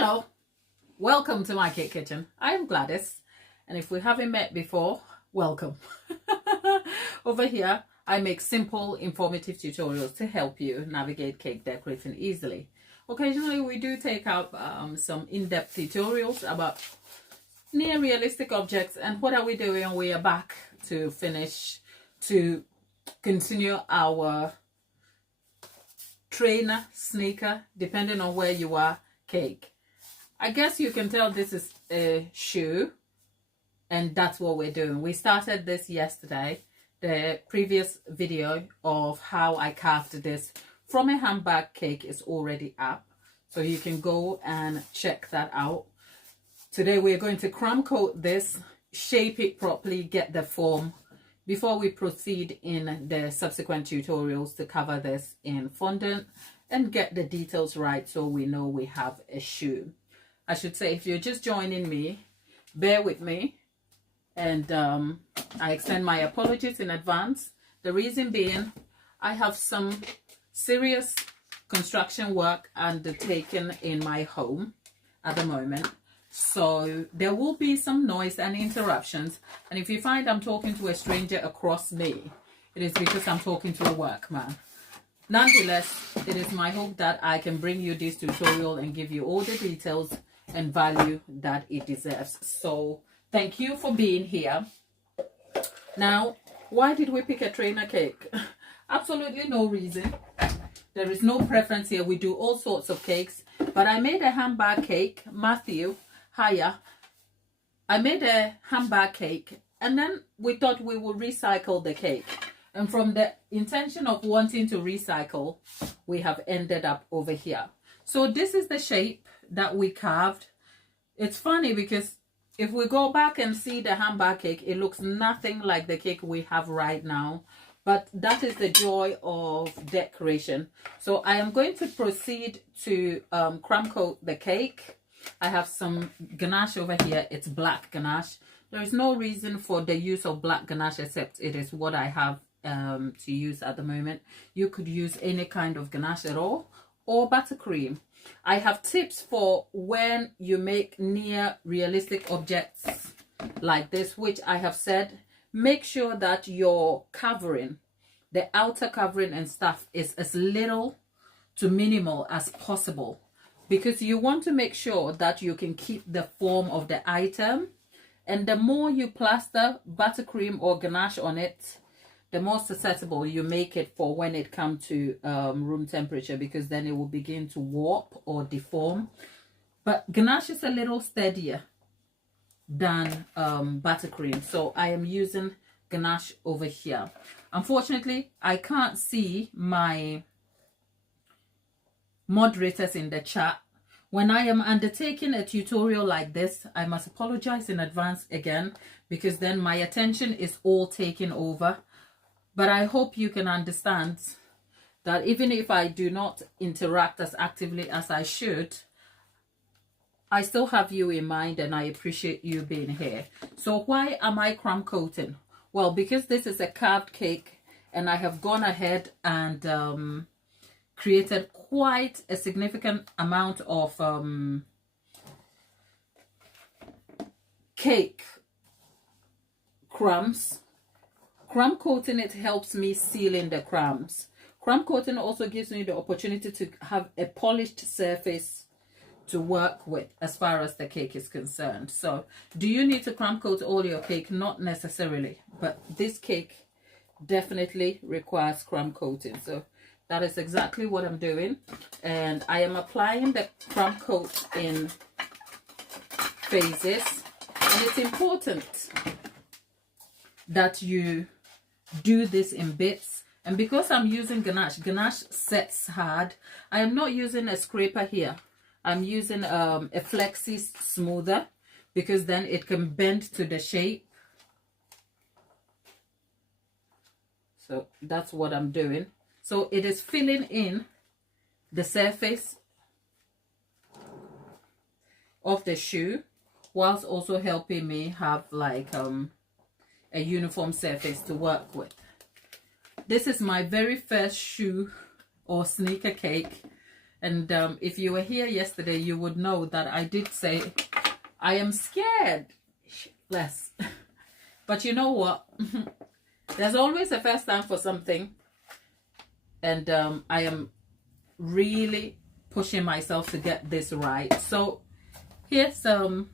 Hello, welcome to my cake kitchen. I am Gladys, and if we haven't met before, welcome. Over here, I make simple, informative tutorials to help you navigate cake decorating easily. Occasionally, we do take up some in-depth tutorials about near realistic objects. And what are we doing? We are back to continue our trainer, sneaker, depending on where you are, cake. I guess you can tell this is a shoe, and that's what we're doing. We started this yesterday, the previous video of how I carved this from a handbag cake is already up, so you can go and check that out. Today we're going to crumb coat this, shape it properly, get the form before we proceed in the subsequent tutorials to cover this in fondant and get the details right so we know we have a shoe. I should say, if you're just joining me, bear with me, and I extend my apologies in advance. The reason being, I have some serious construction work undertaken in my home at the moment, so there will be some noise and interruptions, and if you find I'm talking to a stranger across me, it is because I'm talking to a workman. Nonetheless, it is my hope that I can bring you this tutorial and give you all the details and value that it deserves. So thank you for being here. Now, why did we pick a trainer cake? Absolutely no reason. There is no preference here. We do all sorts of cakes, but I made a handbag cake. Matthew, hiya. I made a handbag cake, and then we thought we would recycle the cake. And from the intention of wanting to recycle, we have ended up over here. So this is the shape that we carved. It's funny because if we go back and see the handbag cake, it looks nothing like the cake we have right now. But that is the joy of decoration. So I am going to proceed to crumb coat the cake. I have some ganache over here. It's black ganache. There is no reason for the use of black ganache except it is what I have to use at the moment. You could use any kind of ganache at all, or buttercream. I have tips for when you make near realistic objects like this, which I have said, make sure that your covering, the outer covering and stuff, is as little to minimal as possible, because you want to make sure that you can keep the form of the item. And the more you plaster buttercream or ganache on it, the more susceptible you make it for when it comes to room temperature, because then it will begin to warp or deform. But ganache is a little steadier than buttercream, so I am using ganache over here. Unfortunately, I can't see my moderators in the chat. When I am undertaking a tutorial like this, I must apologize in advance again, because then my attention is all taken over. But I hope you can understand that even if I do not interact as actively as I should, I still have you in mind and I appreciate you being here. So why am I crumb coating? Well, because this is a carved cake and I have gone ahead and created quite a significant amount of cake crumbs. Crumb coating, it helps me seal in the crumbs. Crumb coating also gives me the opportunity to have a polished surface to work with as far as the cake is concerned. So do you need to crumb coat all your cake? Not necessarily, but this cake definitely requires crumb coating. So that is exactly what I'm doing, and I am applying the crumb coat in phases. And it's important that you do this in bits. And because I'm using ganache sets hard, I am not using a scraper here. I'm using a flexi smoother, because then it can bend to the shape. So that's what I'm doing. So it is filling in the surface of the shoe, whilst also helping me have like a uniform surface to work with. This is my very first shoe or sneaker cake, And if you were here yesterday, you would know that I did say I am scared less. But you know what? There's always a first time for something. And I am really pushing myself to get this right. So here's an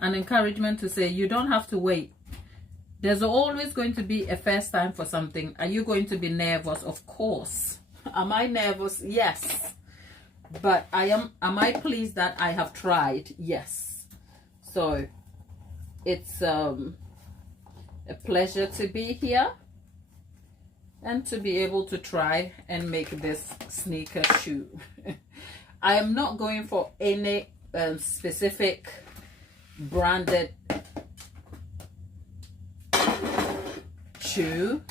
encouragement to say you don't have to wait. There's always going to be a first time for something. Are you going to be nervous? Of course. Am I nervous? Yes. But am I pleased that I have tried? Yes. So it's a pleasure to be here and to be able to try and make this sneaker shoe. I am not going for any specific branded shoe.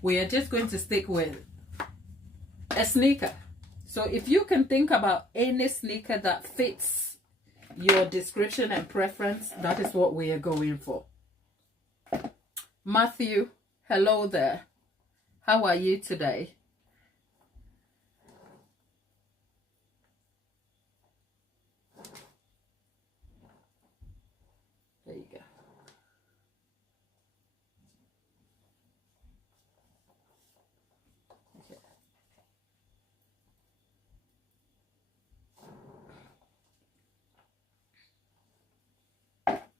We are just going to stick with a sneaker. So if you can think about any sneaker that fits your description and preference, that is what we are going for. Matthew, hello there. How are you today? There you go. Okay.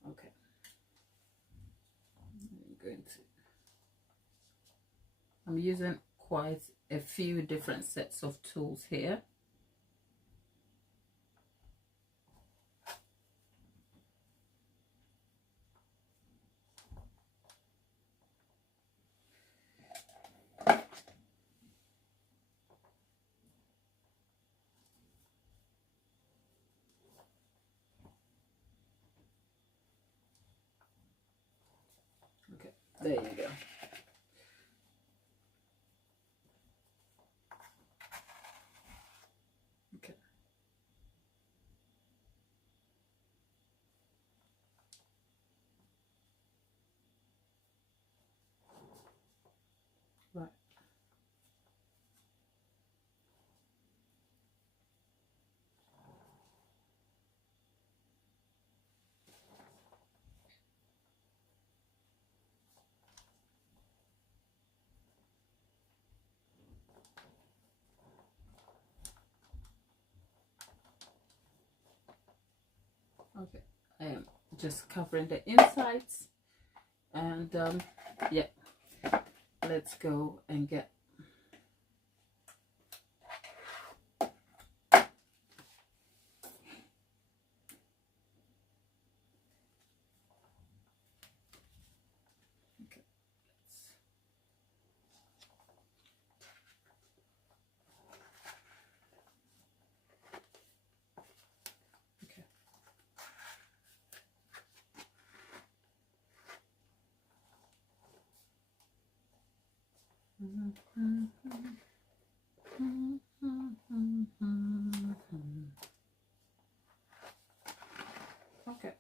Okay. I'm using quite a few different sets of tools here. Okay, there you go. Okay. Right. Okay, I am just covering the insides, and yeah, let's go and get okay. Okay. Okay.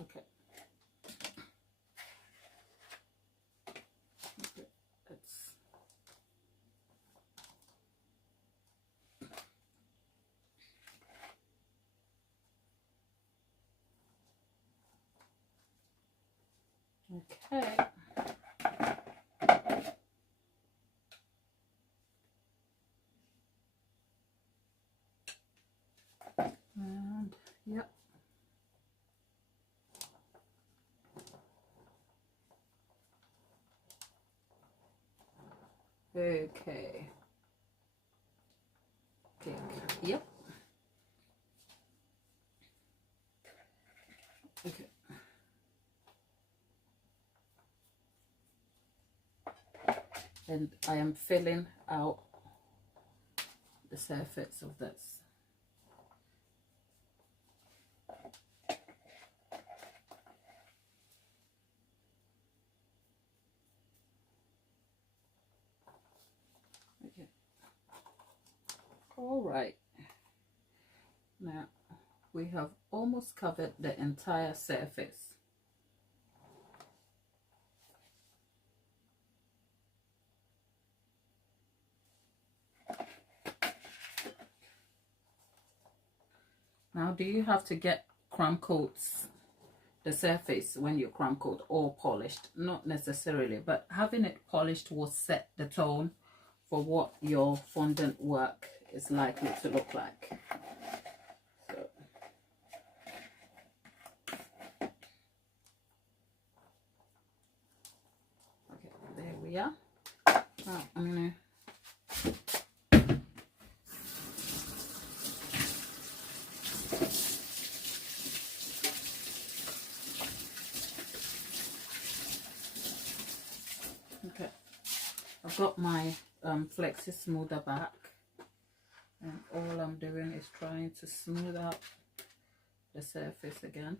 Okay. Okay. Let's okay. And yep. Okay. Okay. Yep. Okay. And I am filling out the surface of this. Okay. All right. Now we have almost covered the entire surface. Now, do you have to get crumb coats the surface when you crumb coat or polished? Not necessarily, but having it polished will set the tone for what your fondant work is likely to look like. So, okay, there we are. Now I'm gonna okay. I've got my flexi smoother back, and all I'm doing is trying to smooth out the surface again.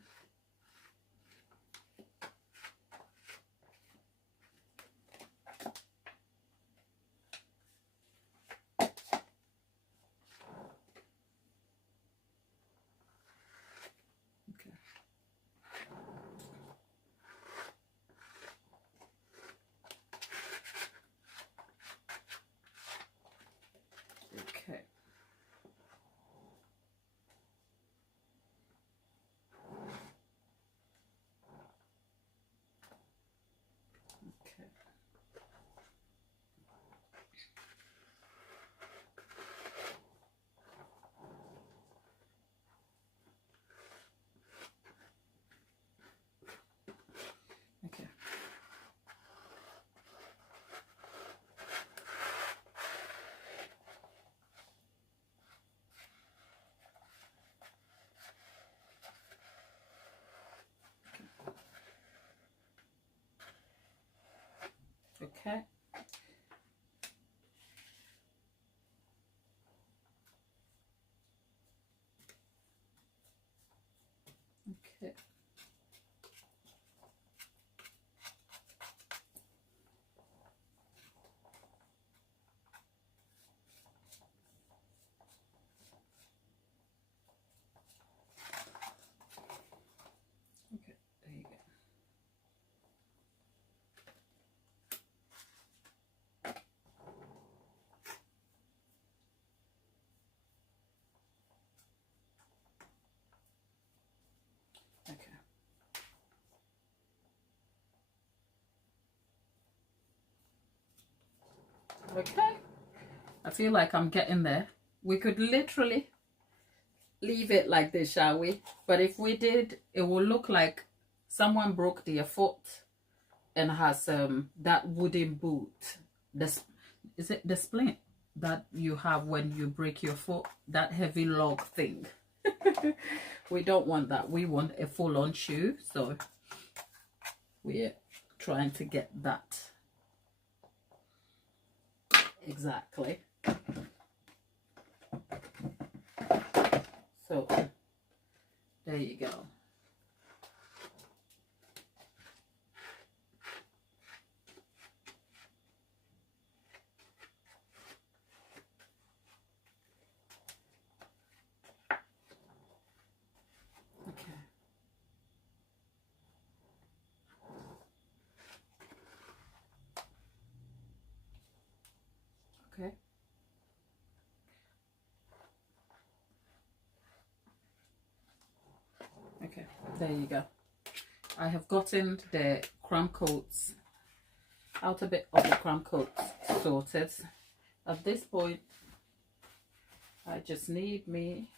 Okay. Okay. Okay. Okay. Okay. Okay, there you go. Okay. Okay. I feel like I'm getting there. We could literally leave it like this, shall we? But if we did, it will look like someone broke their foot and has that wooden boot. Is it the splint that you have when you break your foot? That heavy log thing. We don't want that. We want a full-on shoe. So we're trying to get that. Exactly. So there you go. Okay. Okay. Okay, there you go. I have gotten the crumb coats out, a bit of the crumb coats sorted. At this point, I just need me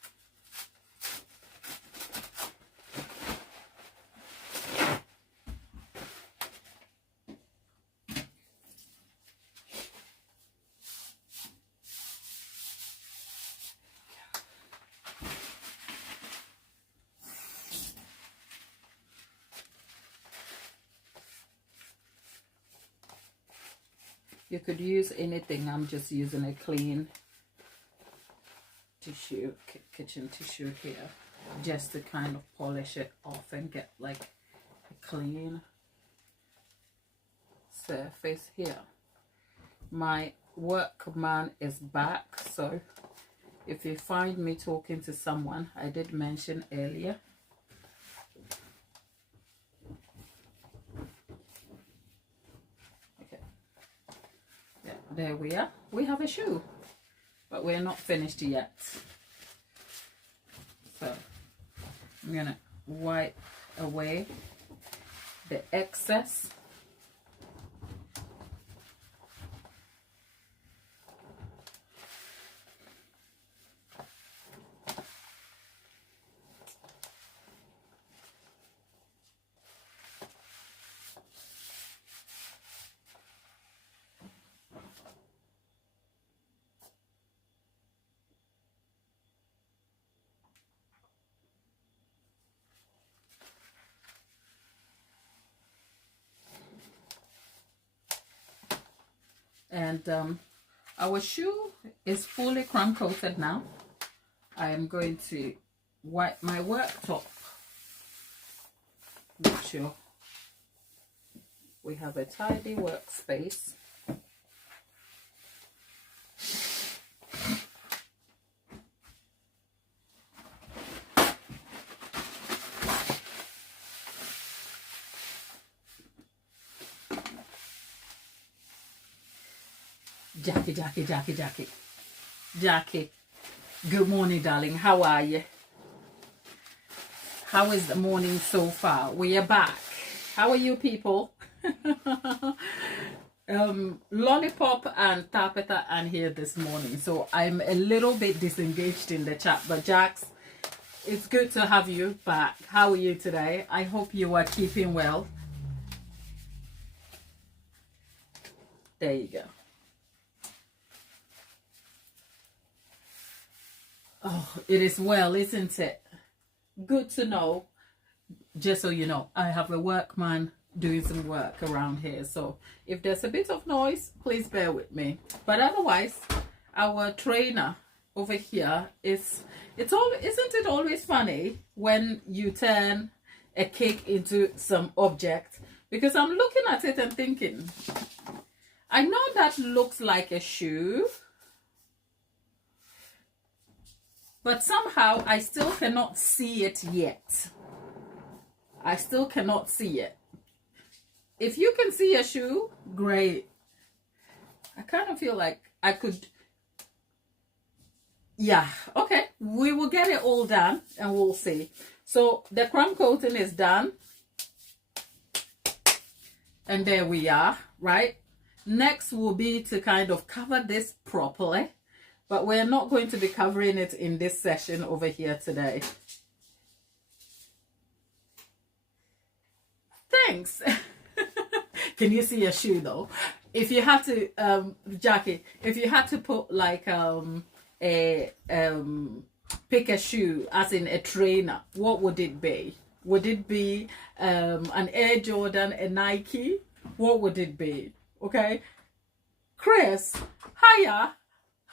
you could use anything. I'm just using a clean tissue, kitchen tissue here, just to kind of polish it off and get like a clean surface here. My workman is back, so if you find me talking to someone, I did mention earlier, okay, yeah, there we are. We have a shoe, but we're not finished yet. So I'm gonna wipe away the excess. And our shoe is fully crumb coated now. I am going to wipe my worktop. Make sure we have a tidy workspace. Jackie, good morning, darling. How are you? How is the morning so far? We are back. How are you people? Lollipop and Tapeta are here this morning, so I'm a little bit disengaged in the chat. But Jax, it's good to have you back. How are you today? I hope you are keeping well. There you go. Oh, it is well, isn't it? Good to know. Just so you know, I have a workman doing some work around here. So if there's a bit of noise, please bear with me. But otherwise, our trainer over here isn't it always funny when you turn a cake into some object? Because I'm looking at it and thinking, I know that looks like a shoe, but somehow I still cannot see it yet. I still cannot see it. If you can see a shoe, great. I kind of feel like I could. Yeah, okay. We will get it all done and we'll see. So the crumb coating is done. And there we are, right? Next will be to kind of cover this properly. But we're not going to be covering it in this session over here today. Thanks. Can you see a shoe though? If you had to, Jackie, if you had to put like pick a shoe as in a trainer, what would it be? Would it be an Air Jordan, a Nike? What would it be? Okay. Chris, hiya.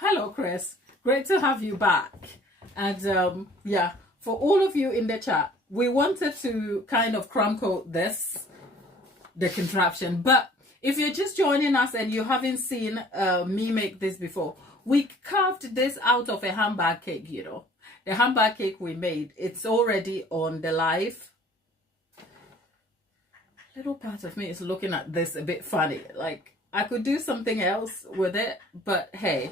Hello, Chris. Great to have you back. And yeah, for all of you in the chat, we wanted to kind of crumb coat this, the contraption. But if you're just joining us and you haven't seen me make this before, we carved this out of a hamburg cake, you know. The hamburg cake we made, it's already on the live. Little part of me is looking at this a bit funny. Like, I could do something else with it, but hey.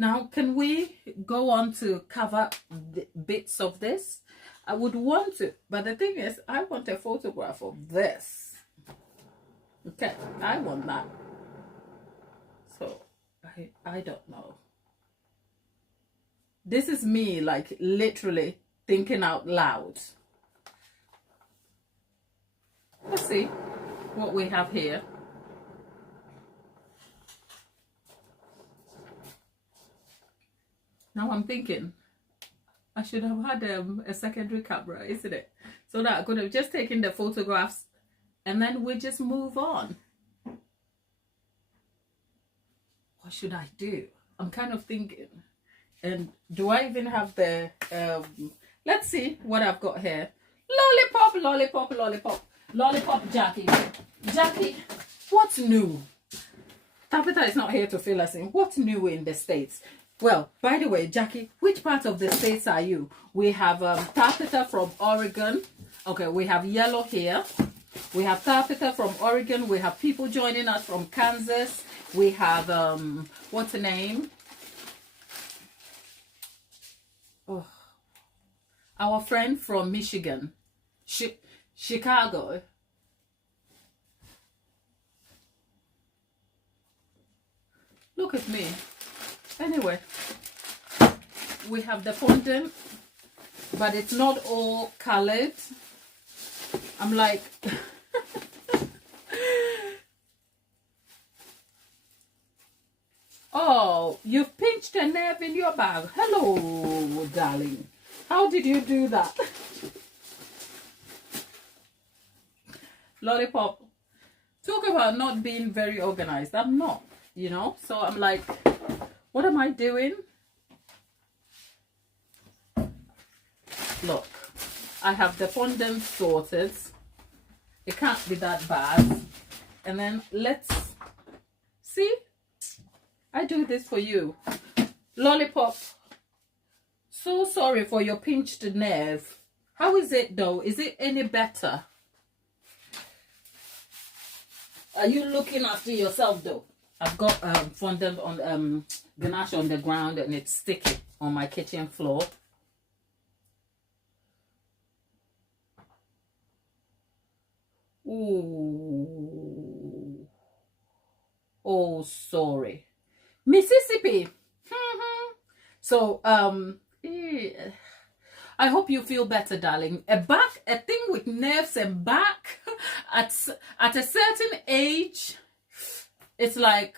Now, can we go on to cover the bits of this? I would want to, but the thing is, I want a photograph of this. Okay, I want that. So, I don't know. This is me, like, literally thinking out loud. Let's see what we have here. Now I'm thinking, I should have had a secondary camera, isn't it? So that I could have just taken the photographs and then we just move on. What should I do? I'm kind of thinking. And do I even have the, let's see what I've got here. Lollipop, lollipop, lollipop. Lollipop, Jackie. Jackie, what's new? Tabitha is not here to fill us in. What's new in the States? Well, by the way, Jackie, which part of the States are you? We have Tabitha from Oregon. Okay, we have yellow here. We have Tabitha from Oregon. We have people joining us from Kansas. We have, what's her name? Oh, our friend from Michigan, Chicago. Look at me. Anyway, we have the fondant, but it's not all colored. I'm like, oh, you've pinched a nerve in your bag. Hello, darling. How did you do that? Lollipop, talk about not being very organized. I'm not, you know, so I'm like, what am I doing? Look, I have the fondant sorted. It can't be that bad. And then let's see. I do this for you. Lollipop, so sorry for your pinched nerve. How is it though? Is it any better? Are you looking after yourself though? I've got fondant on ganache on the ground and it's sticky on my kitchen floor. Ooh. Oh, sorry. Mississippi. So I hope you feel better, darling. A thing with nerves and back at a certain age, it's like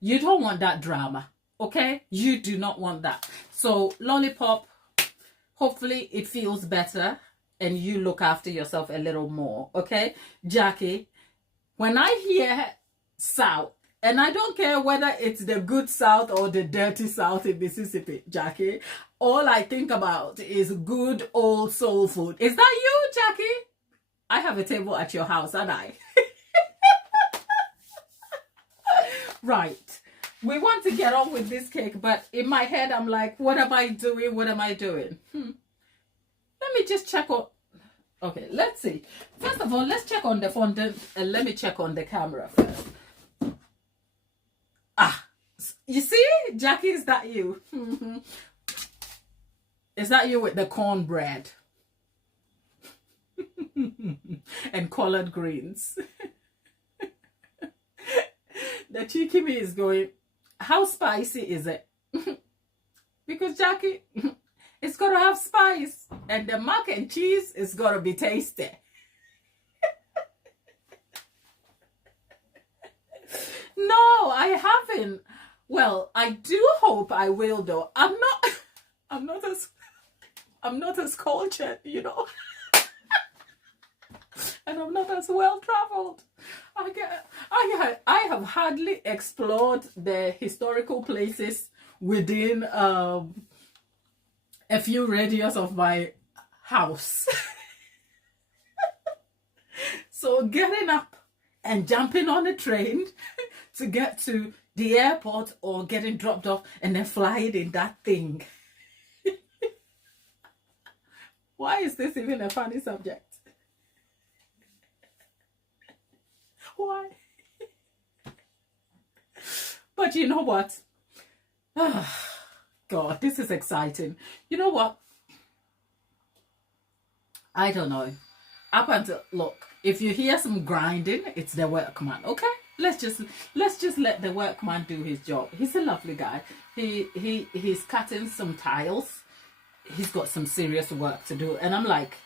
you don't want that drama, okay? You do not want that. So Lollipop, hopefully it feels better and you look after yourself a little more, okay? Jackie, when I hear South, and I don't care whether it's the good South or the dirty South in Mississippi, Jackie, all I think about is good old soul food. Is that you, Jackie? I have a table at your house, and I. Right. We want to get on with this cake, but in my head, I'm like, what am I doing? What am I doing? Let me just check on. Okay, let's see. First of all, let's check on the fondant, and let me check on the camera first. Ah, you see, Jackie, is that you? Is that you with the cornbread and collard greens? The cheeky me is going, how spicy is it? Because Jackie, it's got to have spice, and the mac and cheese is got to be tasty. No, I haven't. Well, I do hope I will though. I'm not as cultured, you know. And I'm not as well traveled. I have hardly explored the historical places within a few radius of my house. So getting up and jumping on a train to get to the airport or getting dropped off and then flying in that thing. Why is this even a funny subject? Why? But you know what? God, this is exciting. You know what? I don't know. Up until, look, if you hear some grinding, it's the workman, okay? Let's just let the workman do his job. He's a lovely guy. He's cutting some tiles. He's got some serious work to do. And I'm like,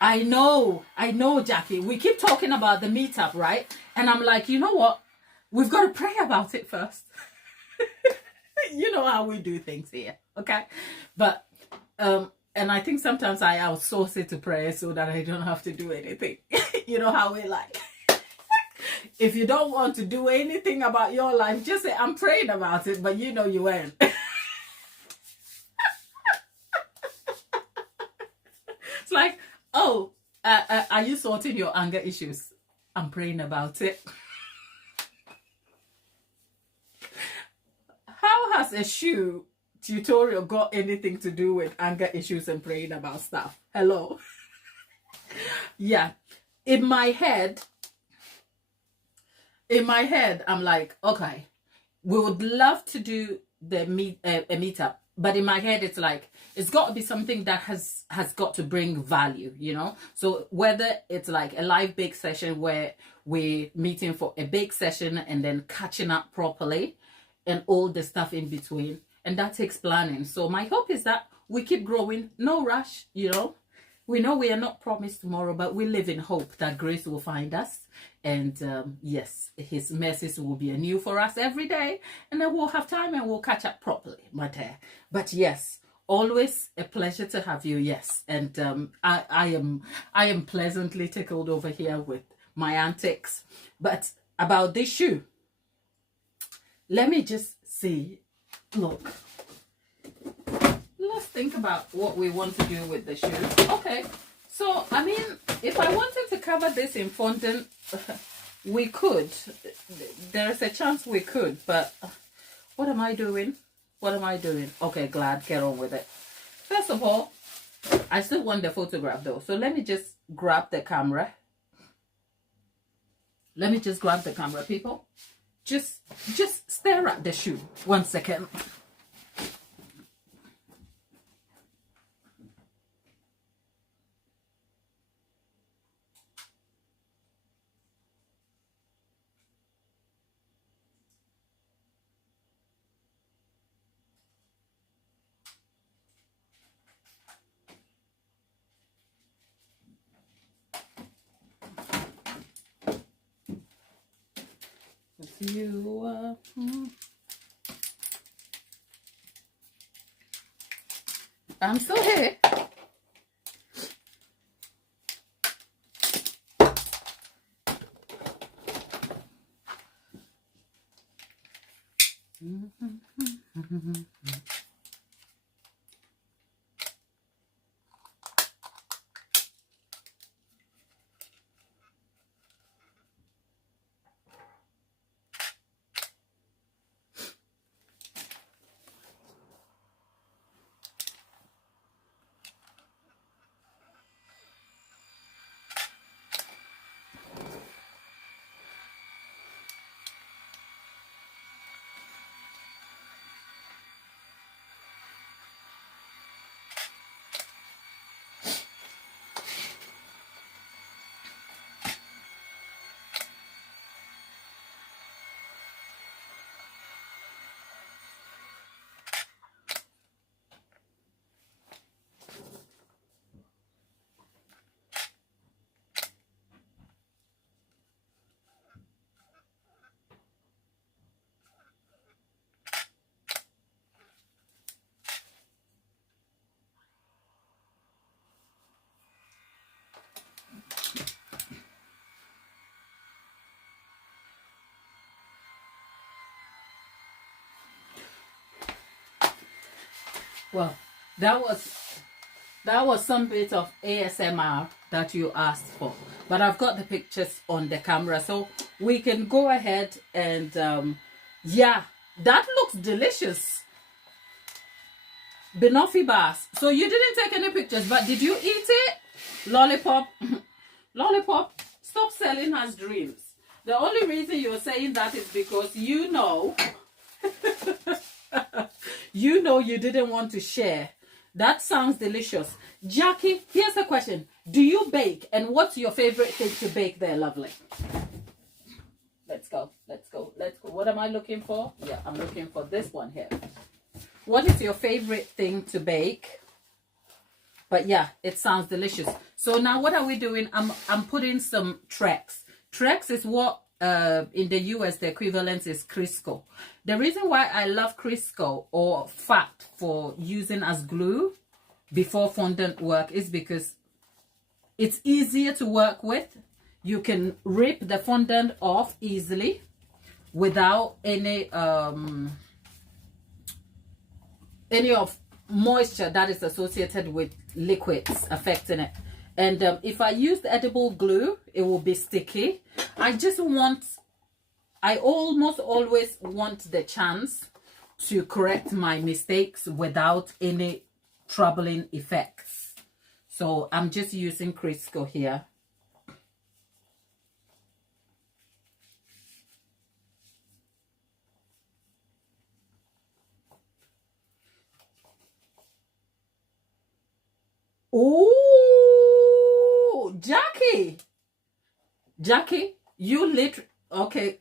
I know, Jackie. We keep talking about the meetup, right? And I'm like, you know what? We've got to pray about it first. You know how we do things here, okay? But and I think sometimes I outsource it to prayer so that I don't have to do anything. You know how we like. If you don't want to do anything about your life, just say, I'm praying about it, but you know you ain't. It's like, oh, are you sorting your anger issues? I'm praying about it. How has a shoe tutorial got anything to do with anger issues and praying about stuff? Hello? Yeah. In my head, I'm like, okay, we would love to do the a meetup, but in my head it's like it's got to be something that has got to bring value, you know. So whether it's like a live bake session where we're meeting for a bake session and then catching up properly and all the stuff in between, and that takes planning. So my hope is that we keep growing, no rush, you know. We know we are not promised tomorrow, but we live in hope that grace will find us. And yes, his mercies will be anew for us every day. And then we'll have time and we'll catch up properly, my dear. But yes, always a pleasure to have you. Yes. And I am pleasantly tickled over here with my antics. But about this shoe, let me just see. Look. Let's think about what we want to do with the shoe. Okay, so I mean, if I wanted to cover this in fondant, we could. There's a chance we could, but what am I doing? What am I doing? Okay, glad, get on with it. First of all, I still want the photograph though, so let me just grab the camera. Let me just grab the camera, people. Just stare at the shoe. 1 second. You I'm still here. Well, that was some bit of ASMR that you asked for, but I've got the pictures on the camera, so we can go ahead and yeah, that looks delicious. Banoffee bars. So you didn't take any pictures, but did you eat it? Lollipop. Lollipop, stop selling us dreams. The only reason you're saying that is because you know you know you didn't want to share. That sounds delicious. Jackie, here's a question. Do you bake? And what's your favorite thing to bake there, lovely? Let's go. Let's go. Let's go. What am I looking for? Yeah, I'm looking for this one here. What is your favorite thing to bake? But yeah, it sounds delicious. So now what are we doing? I'm putting some Trex. Trex is what in the US the equivalent is Crisco. The reason why I love Crisco or fat for using as glue before fondant work is because it's easier to work with. You can rip the fondant off easily without any of moisture that is associated with liquids affecting it. And if I use edible glue, it will be sticky. I almost always want the chance to correct my mistakes without any troubling effects. So I'm just using Crisco here. Oh, Jackie, you okay,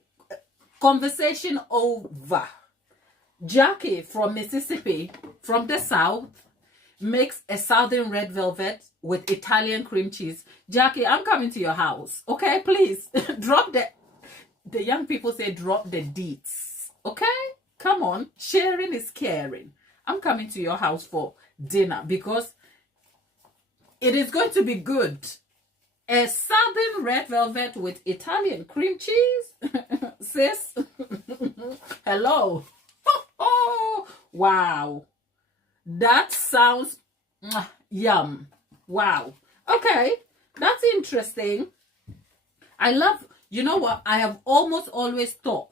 conversation over. Jackie from Mississippi, from the South, makes a southern red velvet with Italian cream cheese. Jackie, I'm coming to your house. Okay, please drop the young people say drop the deets. Okay, come on, sharing is caring. I'm coming to your house for dinner because it is going to be good. A southern red velvet with Italian cream cheese, sis. Hello. Oh, wow. That sounds yum. Wow. Okay, that's interesting. I love, you know what? I have almost always thought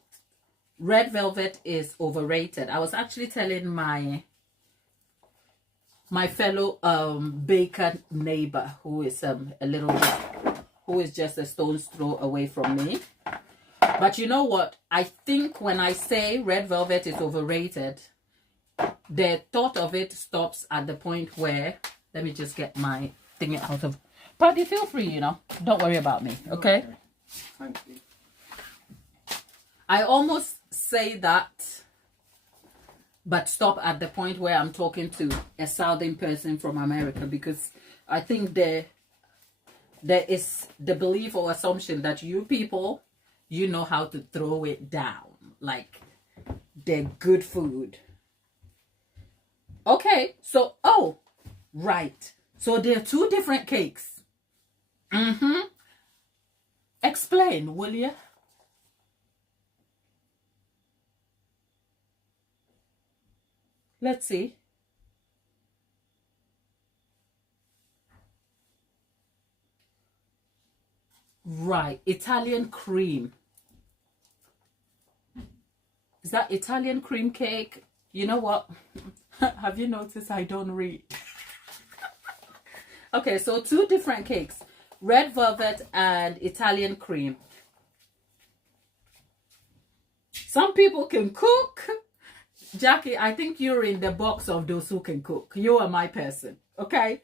red velvet is overrated. I was actually telling my fellow baker neighbor who is who is just a stone's throw away from me. But you know what? I think when I say red velvet is overrated, the thought of it stops at the point where, let me just get my thing out of. Paddy, feel free, you know. Don't worry about me, okay? Thank you. I almost say that, but stop at the point where I'm talking to a southern person from America, because I think there is the belief or assumption that you people, you know how to throw it down, like the good food. Okay, so, oh, right. So there are two different cakes. Explain, will you? Let's see. Right, Italian cream. Is that Italian cream cake? You know what? Have you noticed I don't read? Okay, so two different cakes. Red velvet and Italian cream. Some people can cook. Jackie, I think you're in the box of those who can cook. You are my person, okay?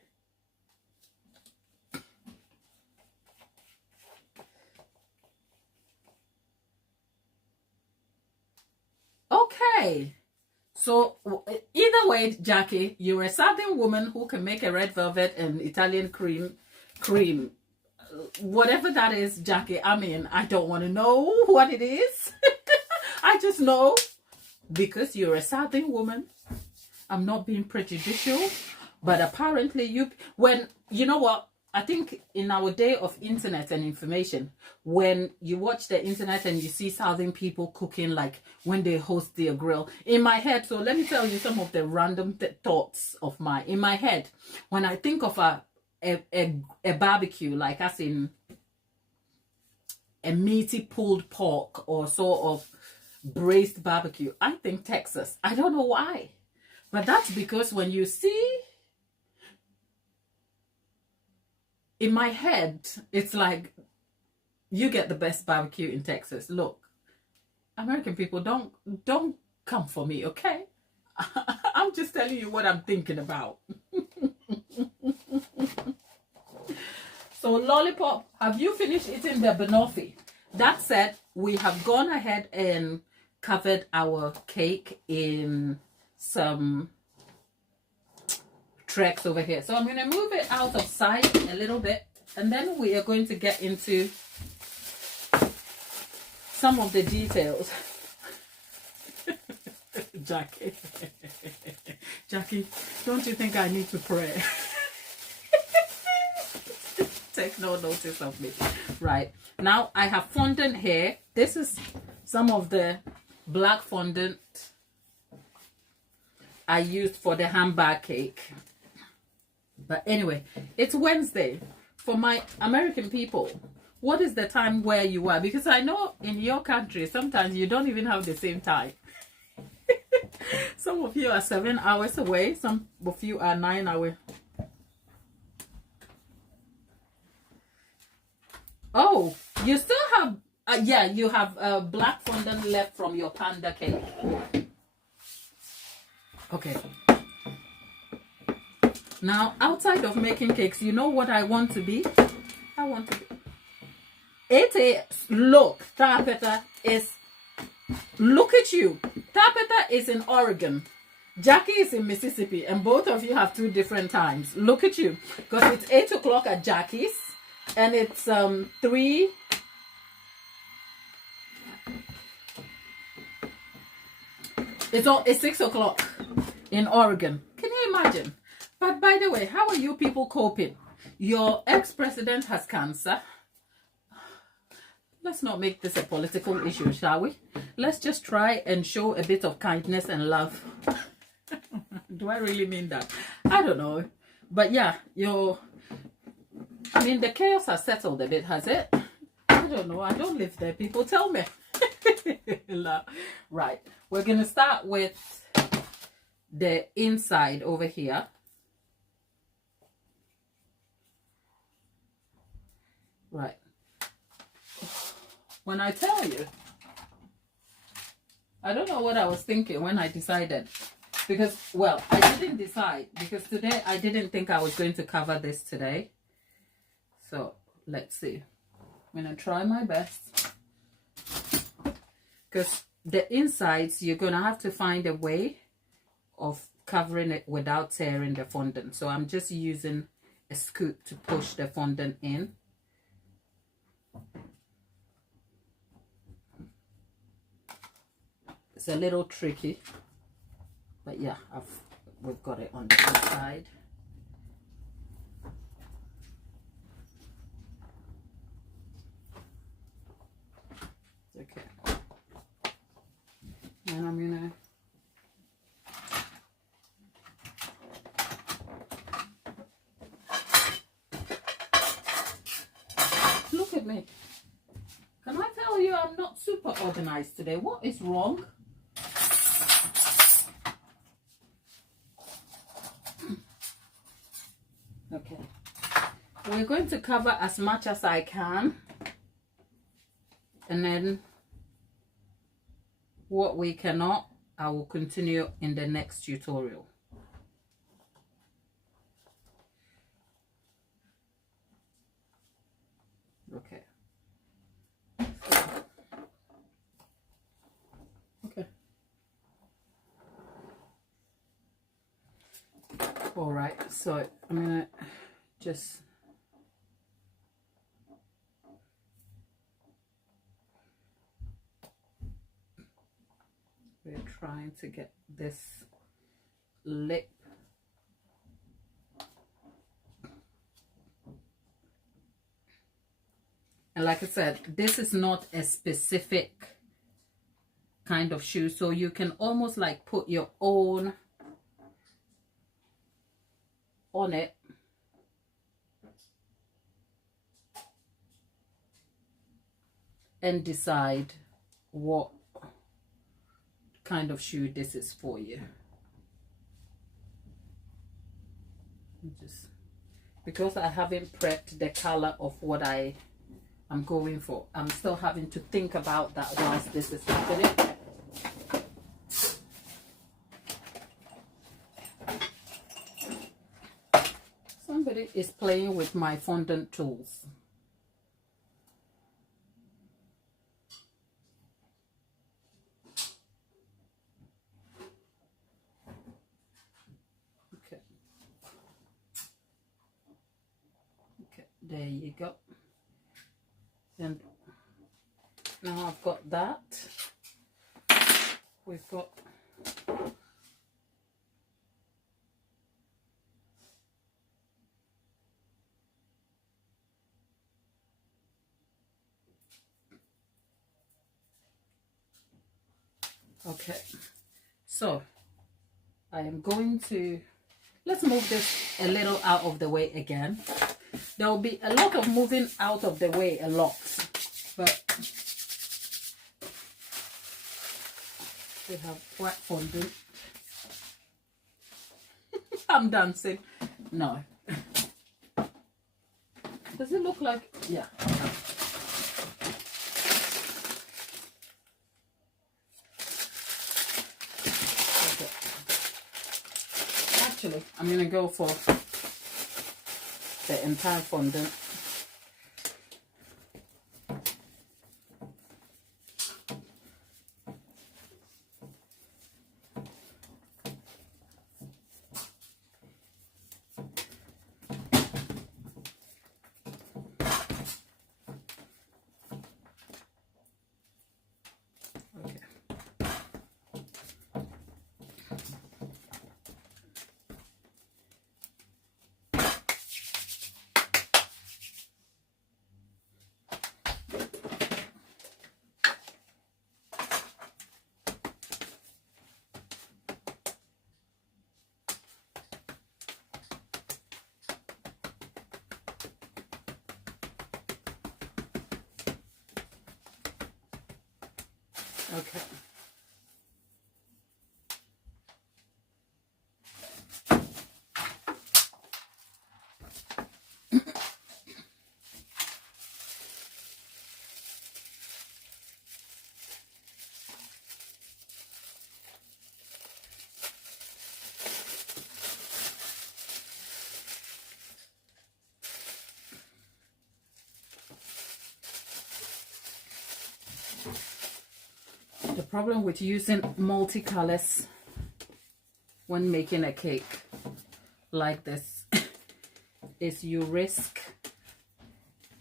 Okay. So either way, Jackie, you're a southern woman who can make a red velvet and Italian cream. Whatever that is, Jackie, I mean, I don't want to know what it is. I just know because you're a southern woman. I'm not being prejudicial, but apparently you know what? I think in our day of internet and information, when you watch the internet and you see southern people cooking, like when they host their grill, in my head, so let me tell you some of the random thoughts of mine. In my head, when I think of a barbecue, like as in a meaty pulled pork or sort of braised barbecue, I think Texas. I don't know why, but that's because when you see, in my head, it's like you get the best barbecue in Texas. Look, American people, don't come for me, okay? I'm just telling you what I'm thinking about. So, Lollipop, have you finished eating the banoffee? That said, we have gone ahead and covered our cake in some tracks over here. So I'm going to move it out of sight a little bit, and then we are going to get into some of the details. Jackie, Jackie, don't you think I need to pray? Take no notice of me. Right, now I have fondant here. This is some of the black fondant I used for the hamburg cake. But anyway, it's Wednesday. For my American people, what is the time where you are? Because I know in your country, sometimes you don't even have the same time. Some of you are 7 hours away. Some of you are 9 hours. Oh, you still have, yeah, you have black fondant left from your panda cake. Okay. Now, outside of making cakes, you know what I want to be? I want to be. It is, look, Tapeta is, look at you. Tapeta is in Oregon. Jackie is in Mississippi, and both of you have 2 different times. Look at you. Because it's 8 o'clock at Jackie's, and it's 3. It's 6 o'clock in Oregon. Can you imagine? But by the way, how are you people coping? Your ex-president has cancer. Let's not make this a political issue, shall we? Let's just try and show a bit of kindness and love. Do I really mean that? I don't know. But yeah, I mean, the chaos has settled a bit, has it? I don't know. I don't live there. People tell me. Right. We're going to start with the inside over here. Right. When I tell you, I don't know what I was thinking when I decided. Because, well, I didn't decide. Because today, I didn't think I was going to cover this today. So, let's see. I'm going to try my best. Because the insides, you're going to have to find a way of covering it without tearing the fondant. So, I'm just using a scoop to push the fondant in. It's a little tricky, but yeah, we've got it on the inside. Okay, and I'm gonna look at me. Can I tell you I'm not super organized today? What is wrong? Okay, we're going to cover as much as I can, and then what we cannot, I will continue in the next tutorial. Okay. Okay. All right, so I'm gonna just we're trying to get this lip and like I said, this is not a specific kind of shoe, so you can almost like put your own on it and decide what kind of shoe this is for you. Just because I haven't prepped the color of what I'm going for, I'm still having to think about that whilst this is happening. Somebody is playing with my fondant tools. Okay. Okay, there you go. And now I've got that. We've got okay, so I am going to, let's move this a little out of the way again. There will be a lot of moving out of the way, a lot, but we have white fondant. I'm dancing. No. Does it look like, yeah. Okay. Actually, I'm going to go for the entire fondant. Okay. The problem with using multicolors when making a cake like this is you risk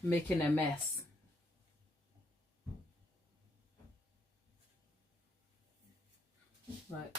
making a mess. Right.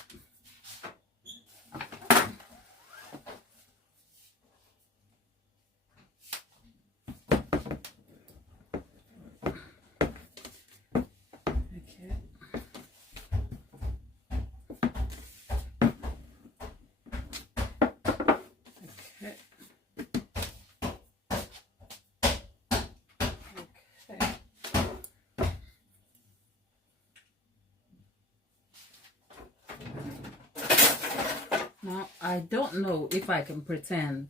Now, I don't know if I can pretend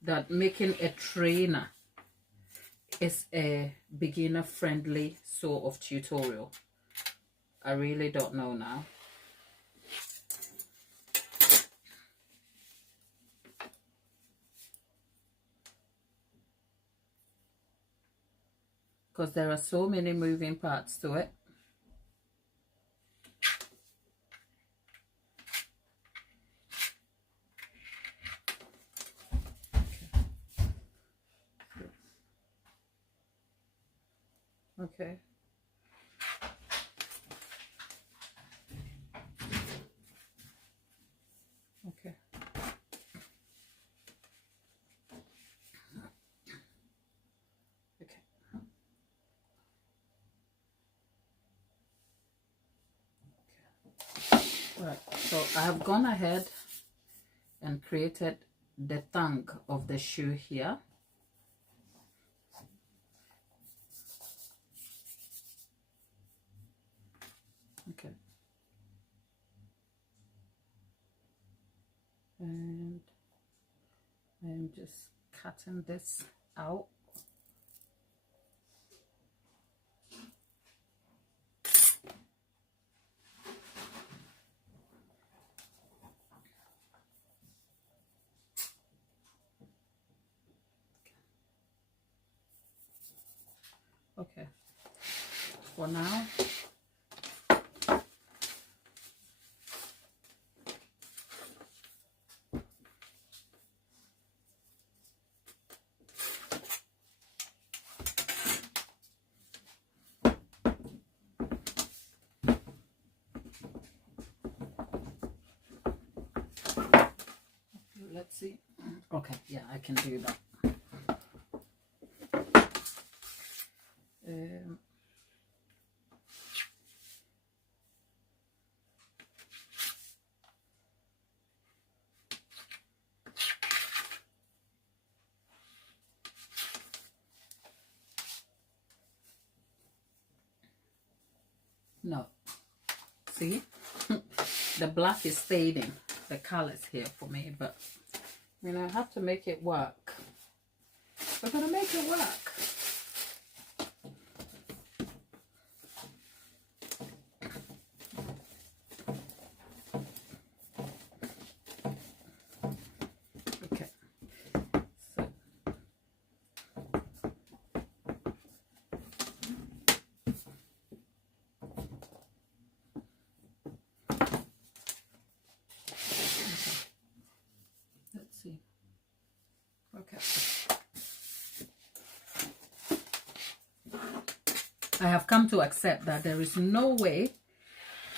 that making a trainer is a beginner-friendly sort of tutorial. I really don't know now. Because there are so many moving parts to it. Okay. Okay. Okay. Right. So I have gone ahead and created the tongue of the shoe here. Okay. And I'm just cutting this out. Okay. For now, let's see. Okay, yeah, I can do that. No, see, the black is fading, the colors here for me, but I mean, I have to make it work. We're gonna make it work. Okay, so I have come to accept that there is no way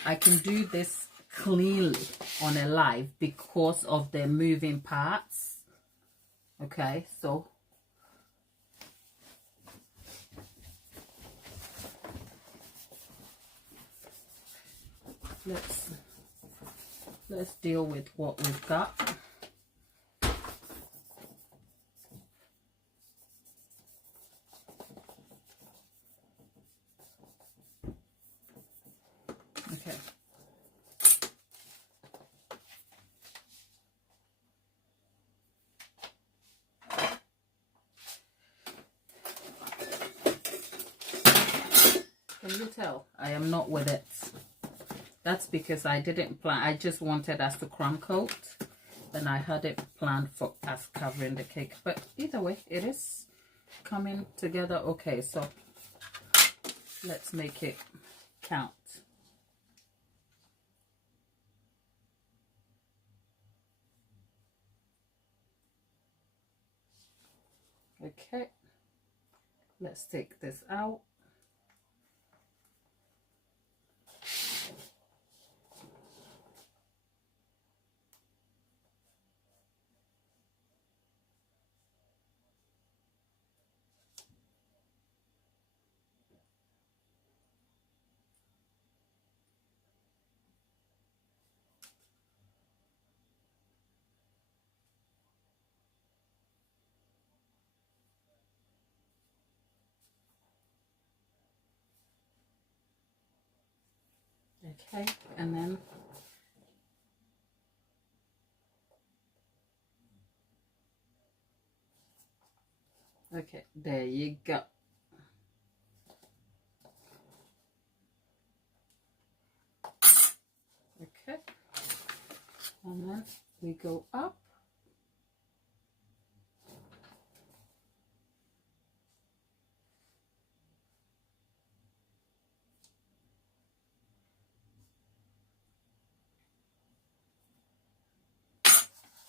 I can do this cleanly on a live because of the moving parts. Okay, so let's deal with what we've got. Okay. Can you tell I am not with it? That's because I didn't plan. I just wanted us to crumb coat, and I had it planned for us covering the cake. But either way, it is coming together okay. So let's make it count. Okay, let's take this out. Okay, and then okay, there you go. Okay, and then we go up.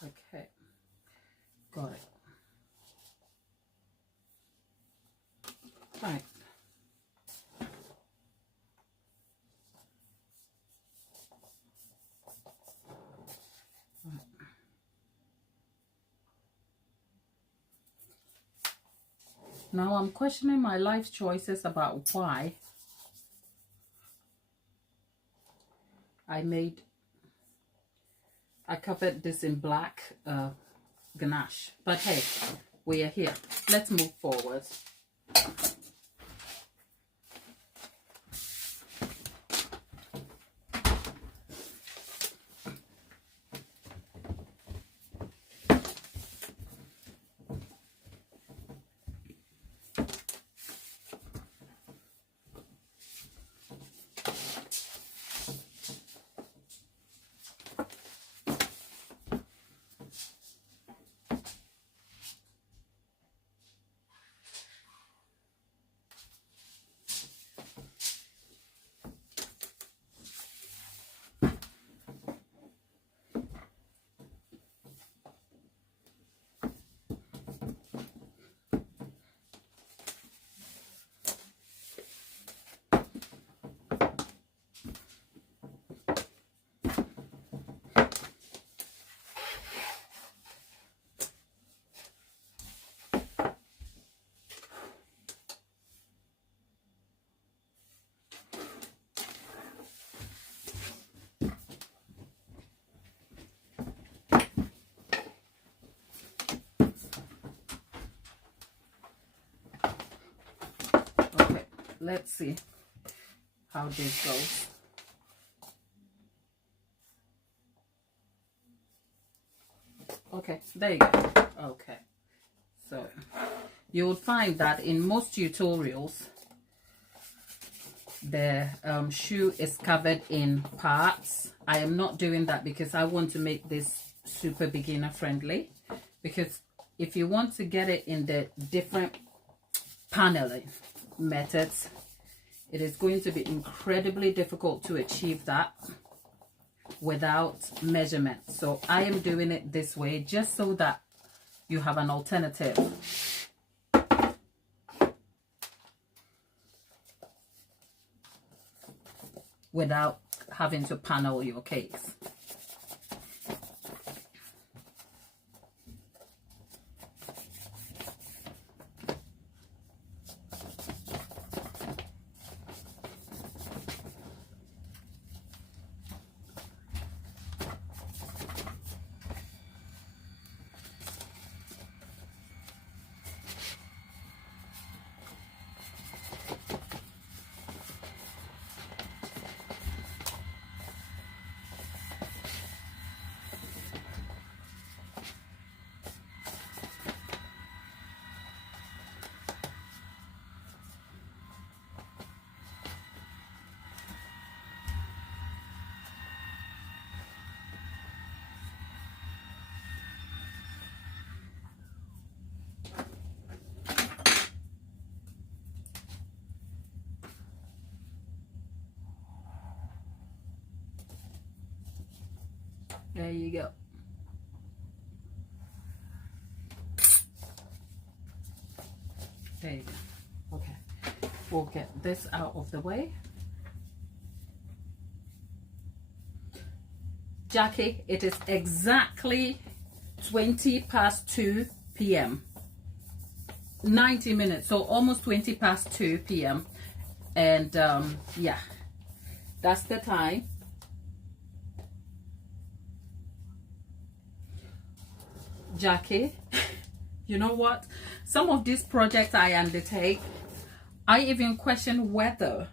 Okay, got it. Right. Now I'm questioning my life choices about why I covered this in black ganache. But hey, we are here. Let's move forward. Let's see how this goes. Okay, there you go. Okay, so you'll find that in most tutorials the shoe is covered in parts. I am not doing that because I want to make this super beginner friendly, because if you want to get it in the different paneling methods, it is going to be incredibly difficult to achieve that without measurement. So I am doing it this way just so that you have an alternative. without having to panel your cakes. There you go. There you go. Okay, we'll get this out of the way. Jackie, it is exactly 20 past 2 p.m. 90 minutes, so almost 20 past 2 p.m. And yeah, that's the time. Jackie, you know what? Some of these projects I undertake, I even question whether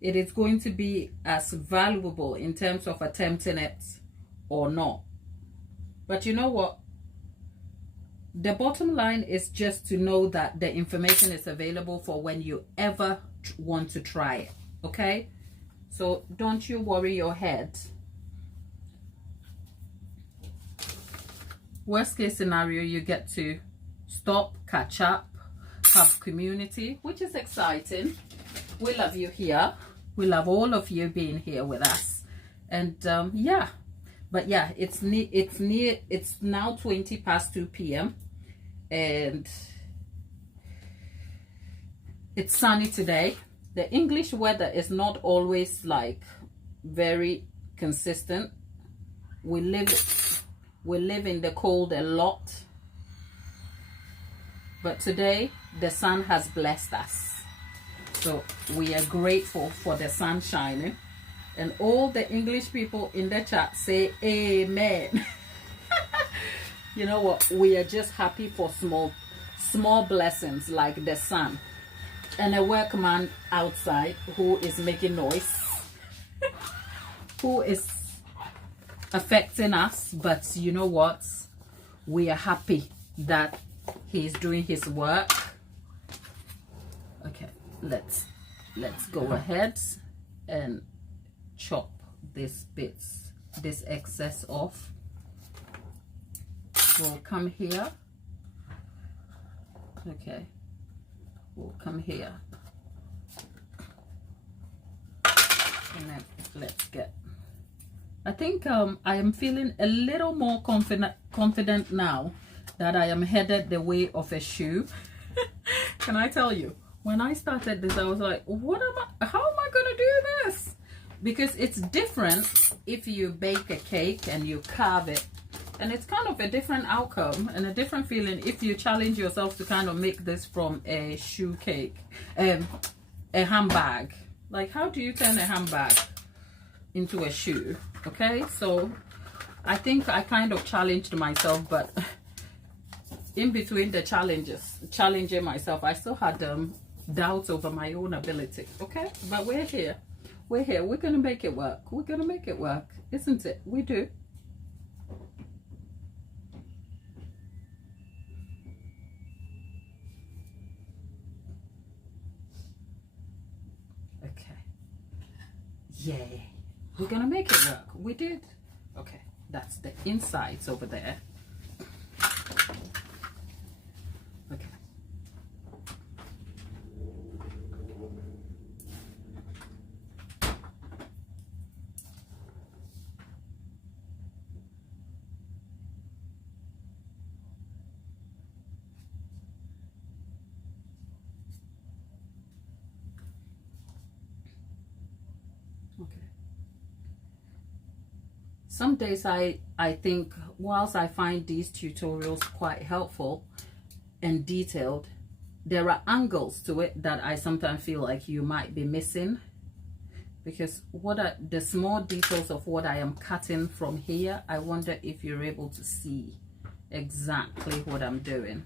it is going to be as valuable in terms of attempting it or not. But you know what? The bottom line is just to know that the information is available for when you ever want to try it. Okay? So don't you worry your head. Worst case scenario, you get to stop, catch up, have community, which is exciting. We love you here. We love all of you being here with us. And yeah, but yeah, it's now 20 past 2 p.m. and it's sunny today. The English weather is not always like very consistent. We live in the cold a lot, but today the sun has blessed us, so we are grateful for the sun shining. And all the English people in the chat say amen. You know what, we are just happy for small blessings like the sun and a workman outside who is making noise, who is affecting us. But you know what, we are happy that he's doing his work. Okay, let's go ahead and chop this excess off. We'll come here. Okay, we'll come here, and then let's get, I think I am feeling a little more confident now that I am headed the way of a shoe. Can I tell you, when I started this, I was like, how am I gonna do this? Because it's different if you bake a cake and you carve it, and it's kind of a different outcome and a different feeling if you challenge yourself to kind of make this from a shoe cake, a handbag. Like, how do you turn a handbag into a shoe? Okay, so I think I kind of challenged myself, but in between the challenging myself, I still had doubts over my own ability. Okay, but we're here, we're gonna make it work. We're gonna make it work, isn't it? We do. Okay, yay, we're gonna make it work. We did. Okay, that's the insides over there. Okay. some days I think, whilst I find these tutorials quite helpful and detailed, there are angles to it that I sometimes feel like you might be missing, because what are the small details of what I am cutting from here. I wonder if you're able to see exactly what I'm doing.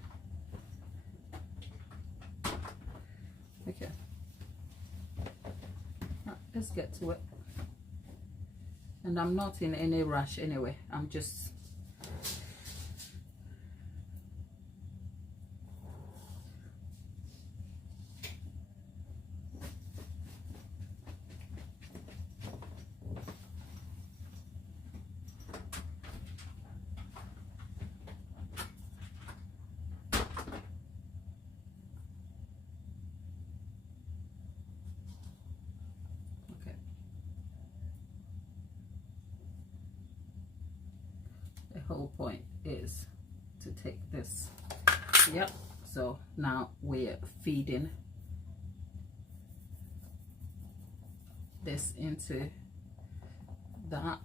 Okay, let's get to it. And I'm not in any rush anyway. I'm just whole point is to take this. Yep. So now we're feeding this into that.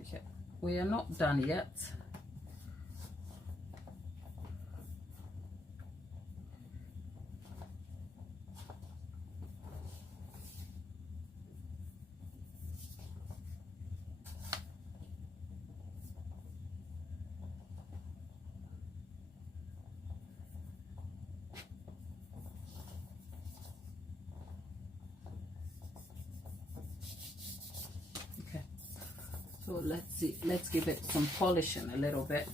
Okay, we are not done yet. So let's see, let's give it some polishing a little bit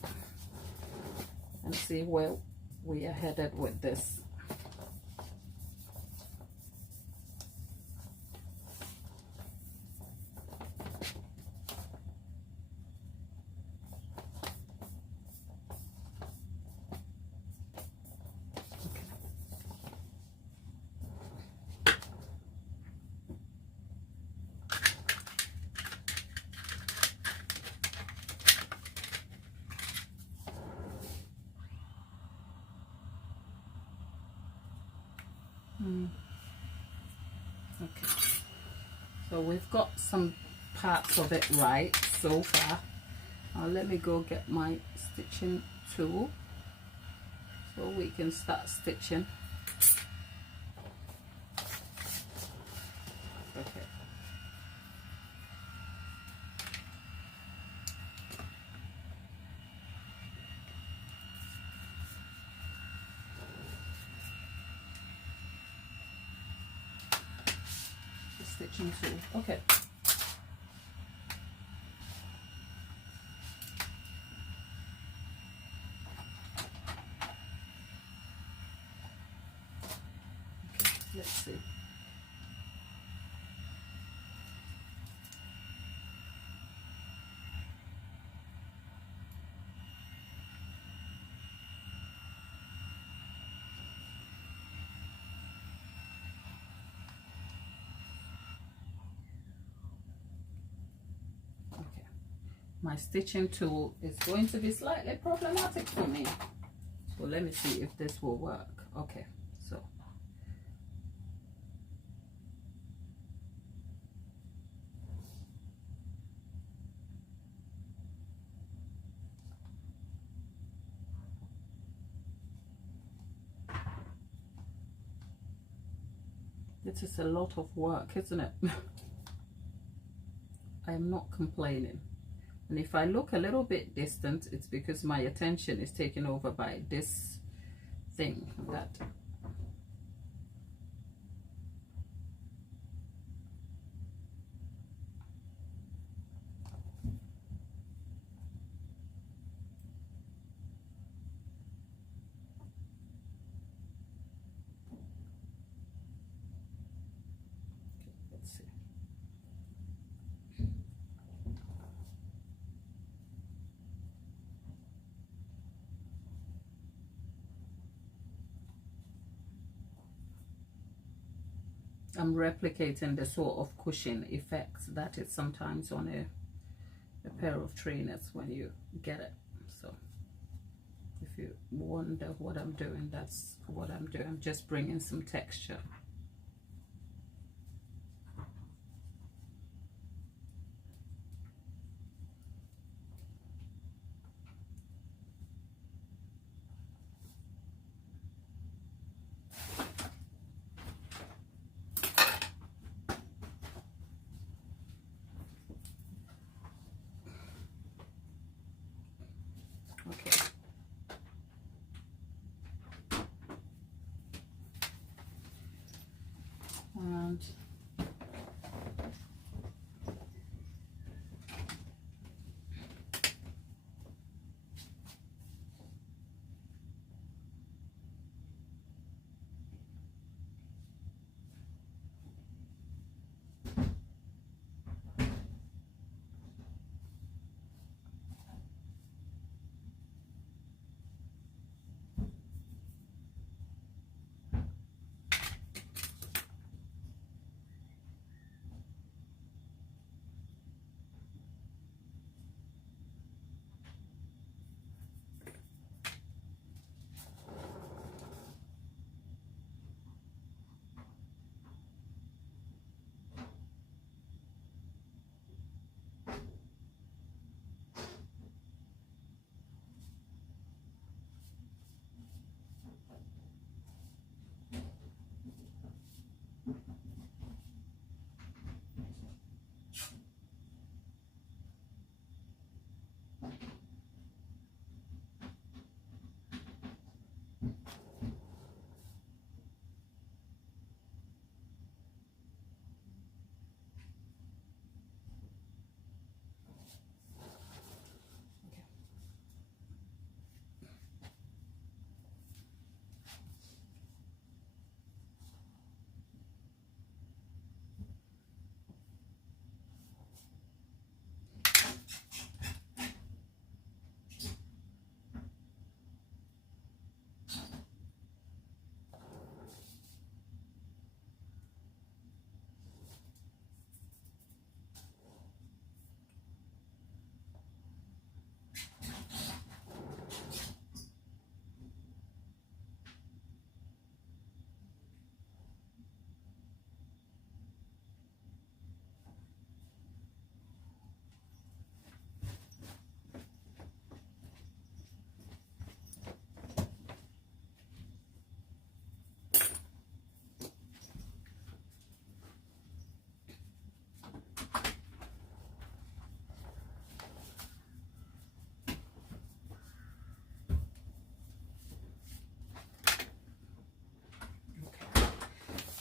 and see where we are headed with this. Okay, so we've got some parts of it right so far. Now let me go get my stitching tool so we can start stitching. Okay. Stitching tool. Okay. Let's see. My stitching tool is going to be slightly problematic for me. So let me see if this will work. Okay, so this is a lot of work, isn't it? I'm not complaining. And if I look a little bit distant, it's because my attention is taken over by this thing that I'm replicating the sort of cushion effect that is sometimes on a pair of trainers when you get it. So if you wonder what I'm doing, that's what I'm doing. I'm just bringing some texture.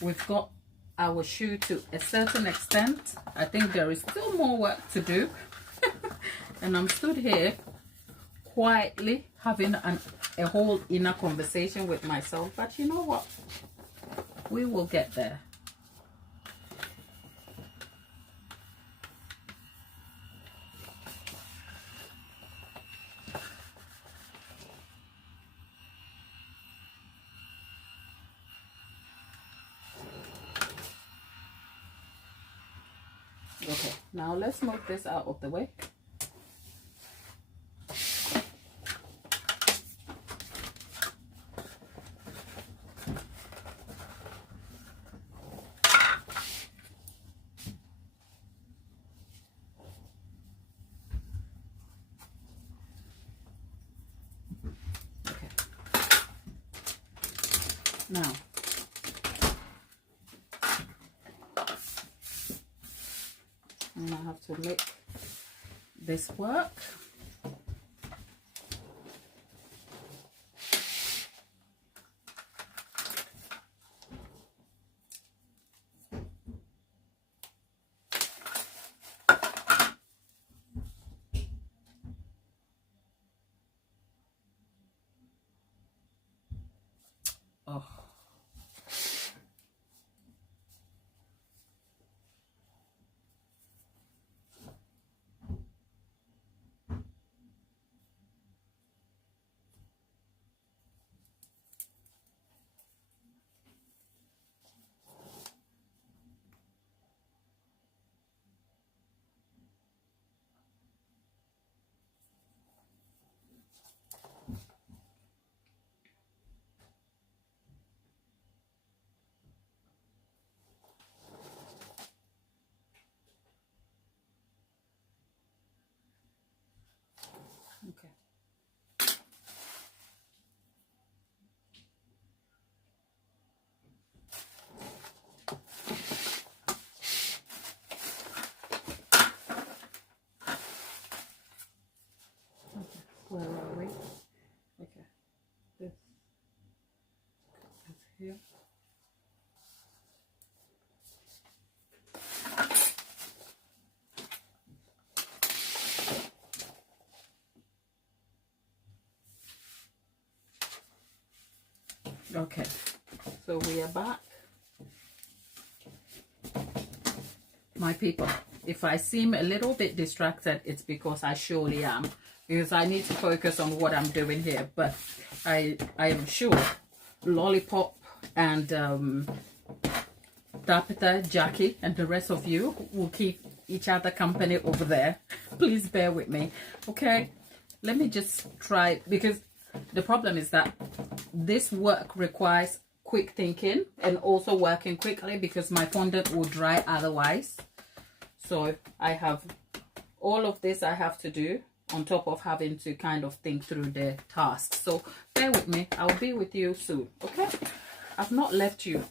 we've got our shoe to a certain extent. I think there is still more work to do. And I'm stood here quietly having a whole inner conversation with myself. But you know what? We will get there. Okay, now let's move this out of the way. Okay. Now, I have to make this work. Oh. Okay. Where are we? Okay. This is here. Okay, so we are back. My people, if I seem a little bit distracted, it's because I surely am, because I need to focus on what I'm doing here. But I am sure Lollipop and Tapita, Jackie, and the rest of you will keep each other company over there. Please bear with me. Okay, let me just try, because the problem is that this work requires quick thinking and also working quickly, because my fondant will dry otherwise. So I have all of this I have to do on top of having to kind of think through the task. So bear with me. I'll be with you soon. Okay, I've not left you.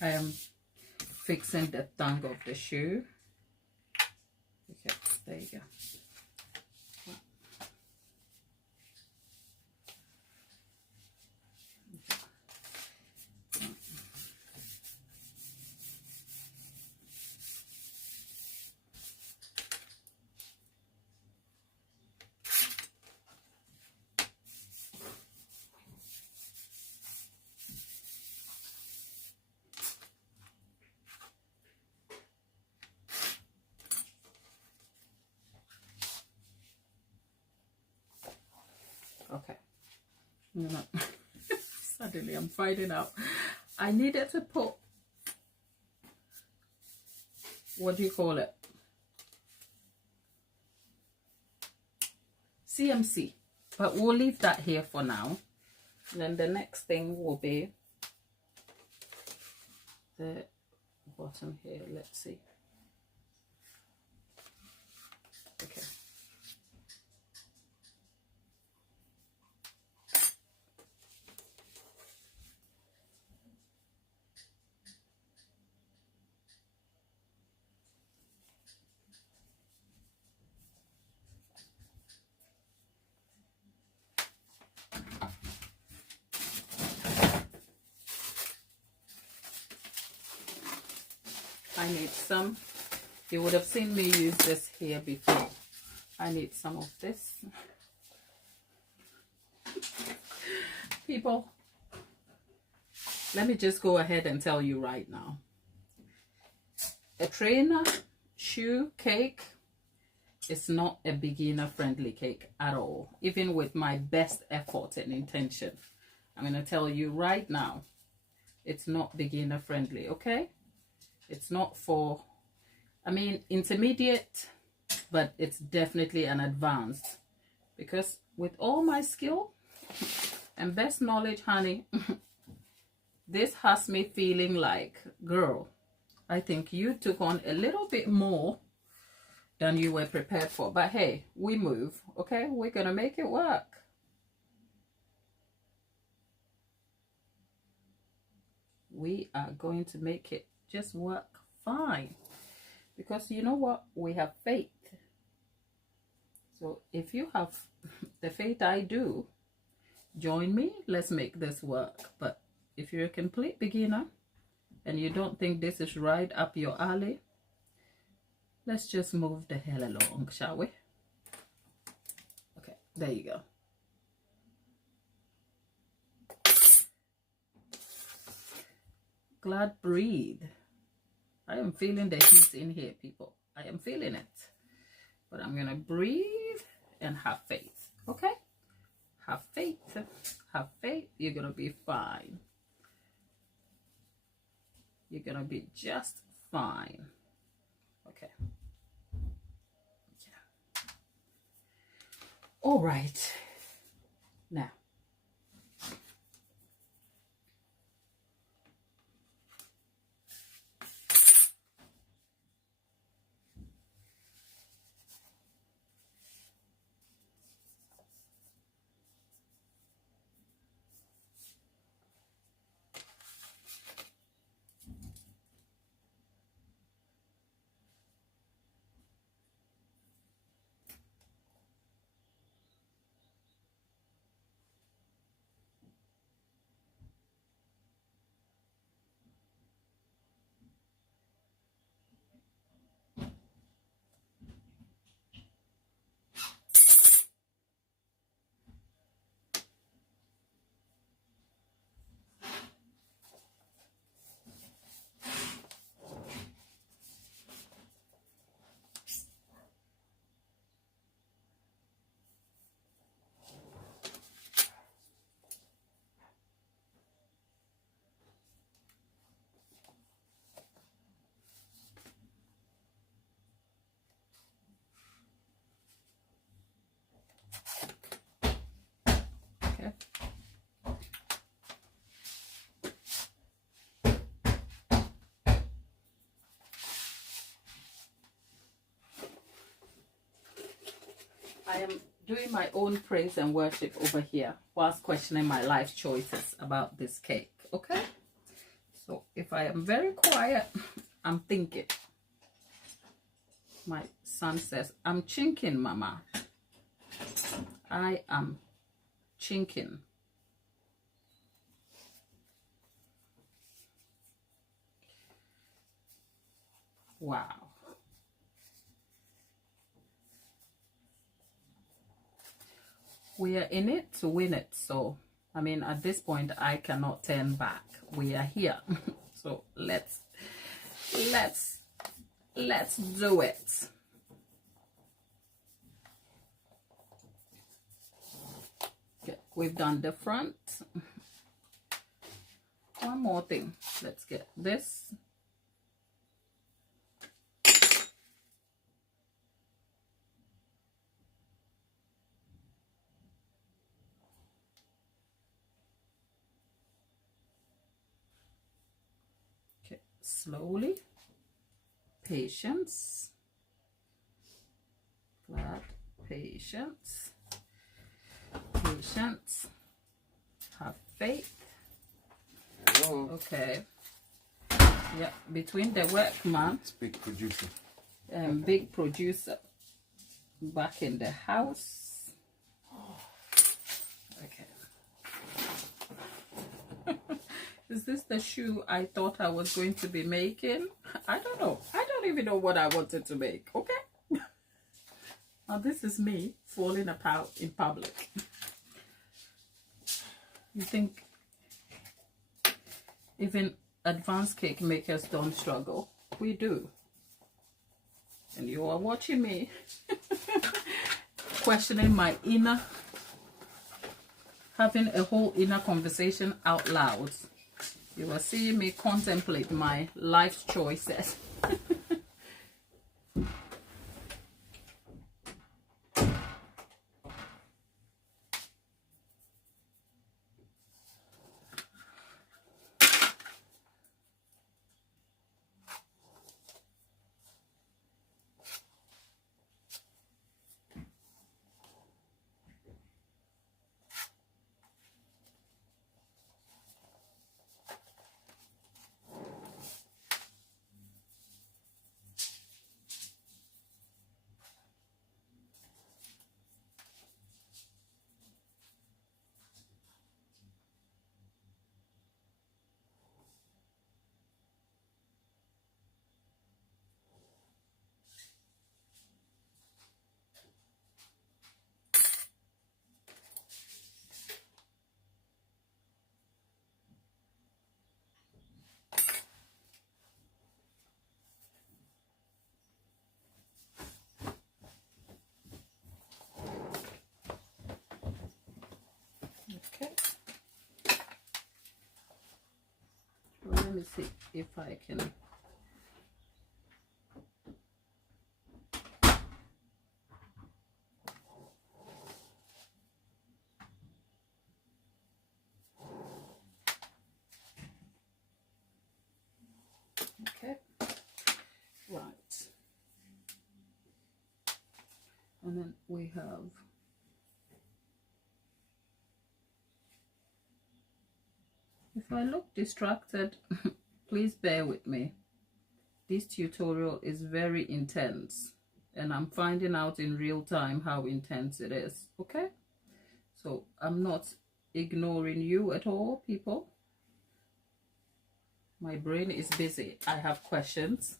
I am fixing the tongue of the shoe. Okay, there you go. Okay, you know, suddenly I'm finding out I needed to put, what do you call it, CMC, but we'll leave that here for now. And then the next thing will be the bottom here. Let's see. Okay. I need some. You would have seen me use this here before. I need some of this. People, let me just go ahead and tell you right now. A trainer shoe cake is not a beginner friendly cake at all. Even with my best effort and intention, I'm going to tell you right now, it's not beginner friendly, okay? It's not for, I mean, intermediate, but it's definitely an advanced. Because with all my skill and best knowledge, honey, this has me feeling like, girl, I think you took on a little bit more than you were prepared for. But hey, we move, okay? We're going to make it work. We are going to make it just work fine. Because you know what? We have faith. So if you have the faith I do, join me. Let's make this work. But if you're a complete beginner and you don't think this is right up your alley, let's just move the hell along, shall we? Okay, there you go. Glad breathe. I am feeling the heat in here, people. I am feeling it. But I'm going to breathe and have faith, okay? Have faith. Have faith. You're going to be fine. You're going to be just fine. Okay. Yeah. All right. Now. Okay. I am doing my own praise and worship over here whilst questioning my life choices about this cake, okay? So if I am very quiet, I'm thinking. My son says, I'm chinking, Mama. I am chinking. Wow. We are in it to win it. So, I mean, at this point, I cannot turn back. We are here. So let's do it. Okay, we've done the front. One more thing. Let's get this. Okay, slowly. Patience. Flat. Patience. Patience. Have faith. Hello. Okay. Yeah, between the workman. It's big producer. And big producer back in the house. Okay. Is this the shoe I thought I was going to be making? I don't know. I don't even know what I wanted to make. Okay. Now this is me falling apart in public. You think even advanced cake makers don't struggle? We do. And you are watching me questioning my inner, having a whole inner conversation out loud. You are seeing me contemplate my life's choices. Okay. Well, let me see if I can. Okay. Right. And then we have if I look distracted, please bear with me. This tutorial is very intense and I'm finding out in real time how intense it is. Okay, so I'm not ignoring you at all, people. My brain is busy. I have questions.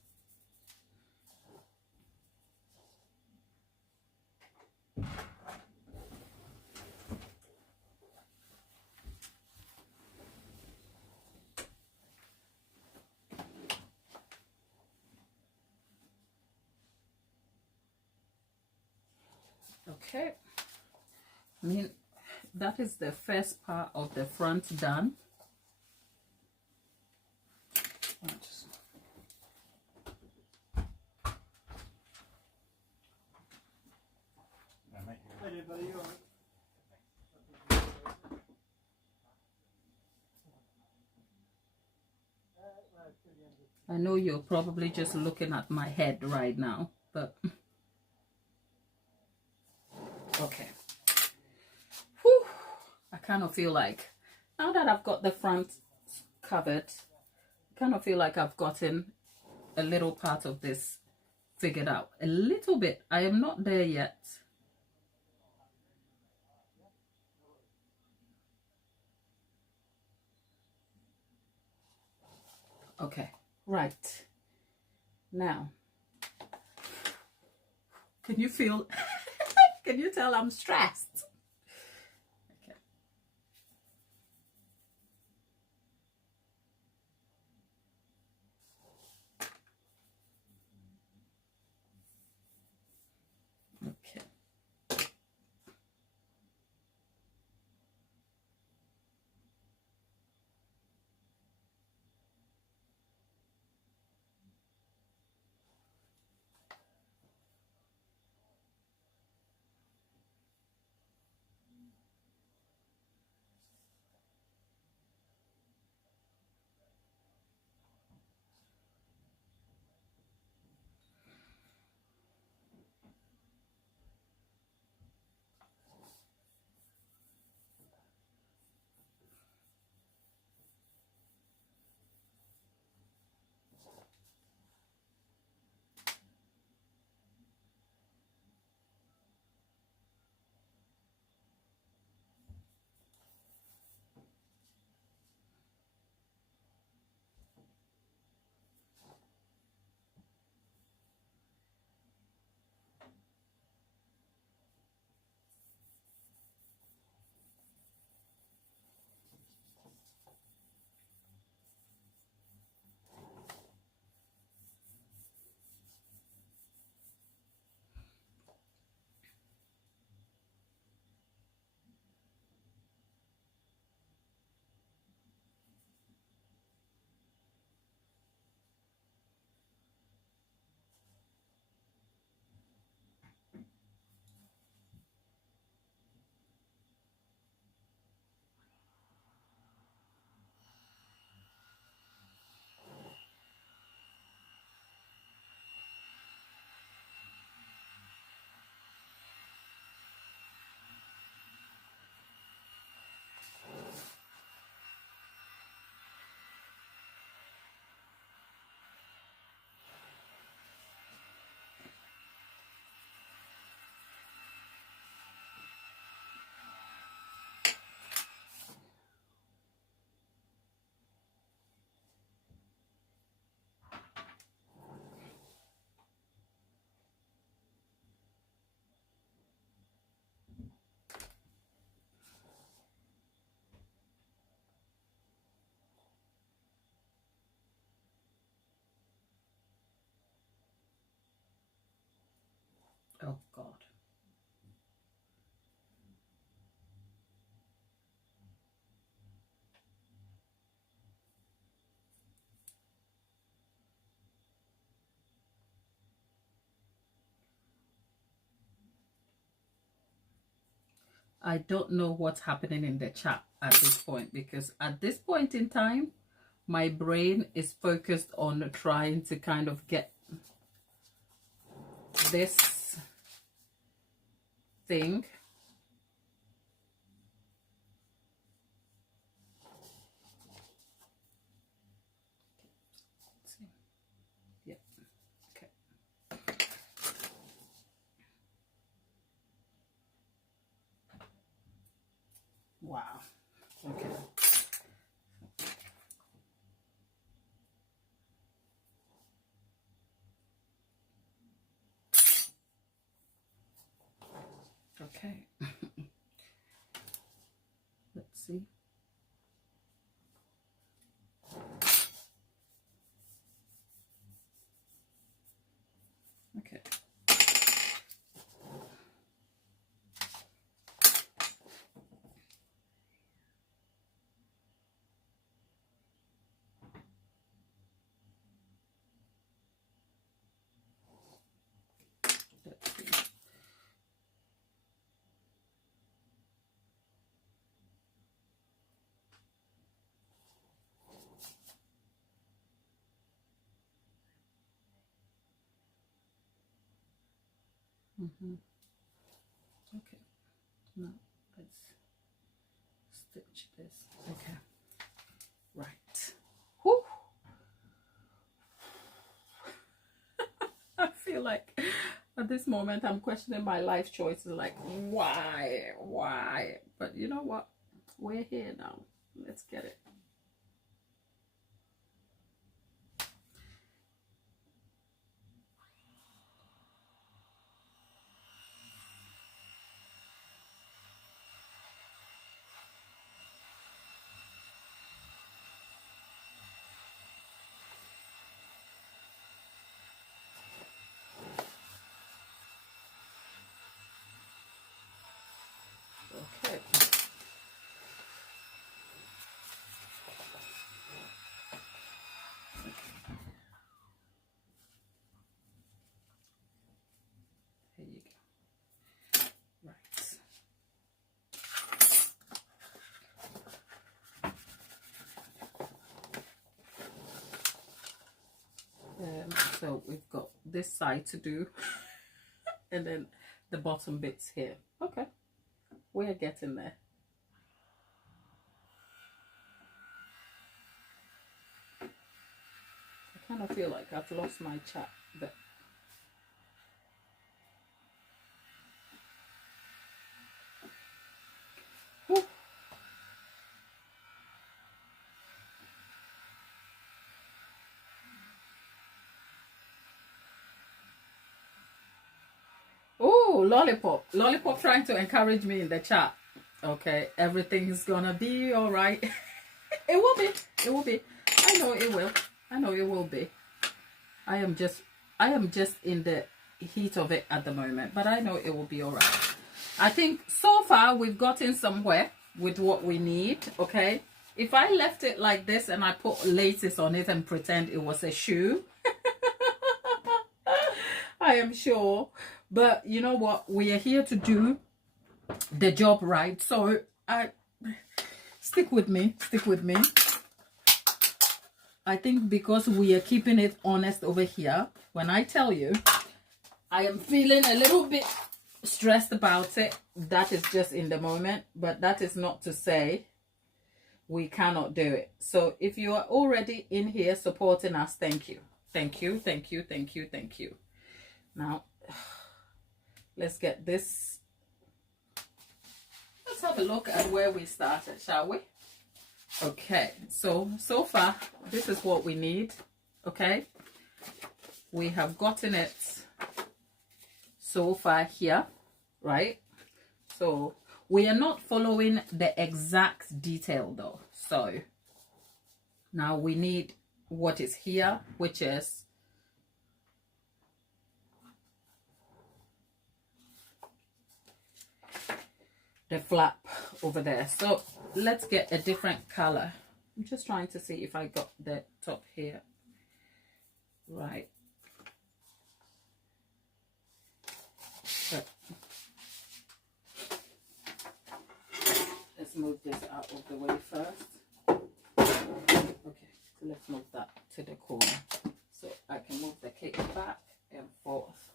Okay, I mean, that is the first part of the front done. I know you're probably just looking at my head right now, but okay. Whew. I kind of feel like now that I've got the front covered, kind of feel like I've gotten a little part of this figured out. A little bit. I am not there yet. Okay, right. Now, can you feel, can you tell I'm stressed? Okay. Oh God. I don't know what's happening in the chat at this point, because at this point in time, my brain is focused on trying to kind of get this thing. Yeah. Okay. Wow. Okay. Okay. Let's see. Okay. Let's see. Okay. Now let's stitch this. Okay. Right. Whew. At this moment, I'm questioning my life choices. Like, why? But you know what? We're here now. Let's get it. Okay. Here you go. Right. So we've got this side to do and then the bottom bits here. Okay, we're getting there. I kind of feel like I've lost my chat, but whew. Oh, lollipop trying to encourage me in the chat. Okay, everything's gonna be all right. It will be. I know it will be. I am just in the heat of it at the moment, but I know it will be all right. I think so far we've gotten somewhere with what we need. Okay, if I left it like this and I put laces on it and pretend it was a shoe, I am sure. But you know what? We are here to do the job right. So stick with me. I think because we are keeping it honest over here, when I tell you I am feeling a little bit stressed about it, that is just in the moment. But that is not to say we cannot do it. So if you are already in here supporting us, thank you. Now let's get this. Let's have a look at where we started, shall we? Okay, so far this is what we need. Okay, we have gotten it so far here, right? So we are not following the exact detail though. So now we need what is here, which is the flap over there. So let's get a different color. I'm just trying to see if I got the top here right. But let's move this out of the way first. Okay, so let's move that to the corner so I can move the cake back and forth.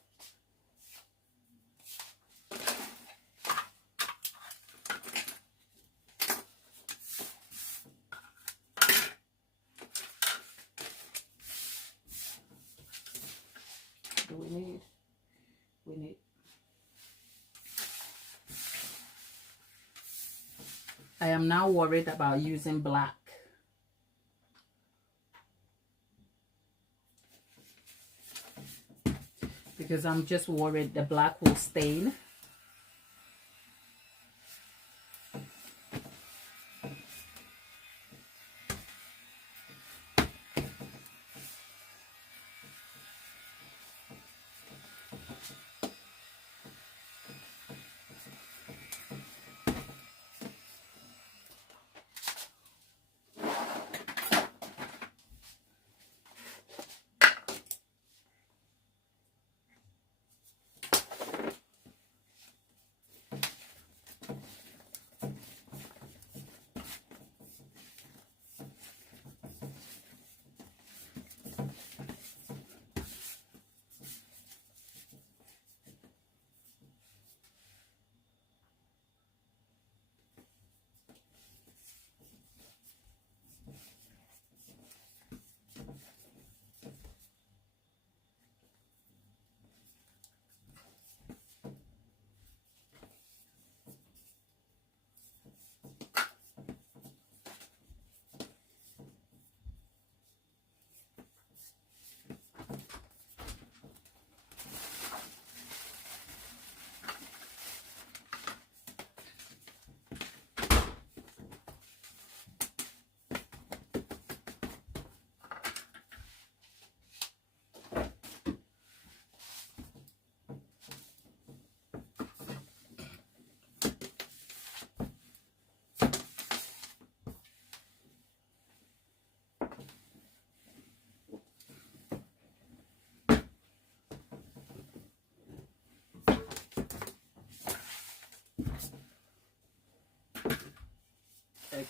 We need I am now worried about using black. Because I'm just worried the black will stain.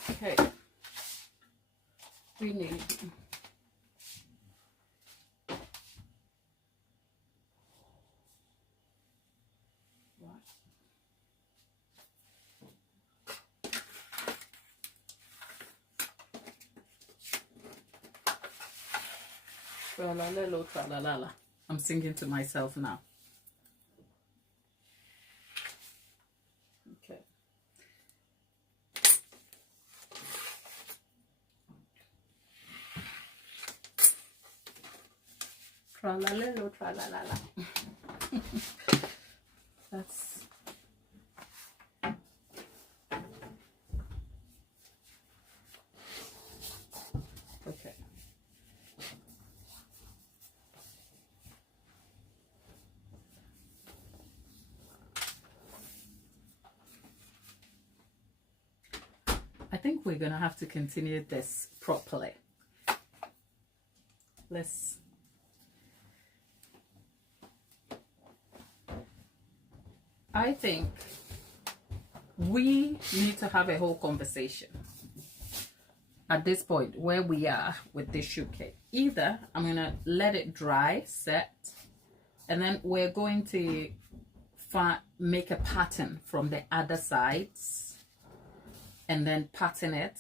Okay. We need tra-la-la-la. I'm singing to myself now. Okay. Tra-la-la-la, tra-la-la-la. That's okay. I think we're gonna have to continue this properly. I think we need to have a whole conversation at this point where we are with this shoe cake. Either I'm gonna let it dry, set, and then we're going to make a pattern from the other sides and then pattern it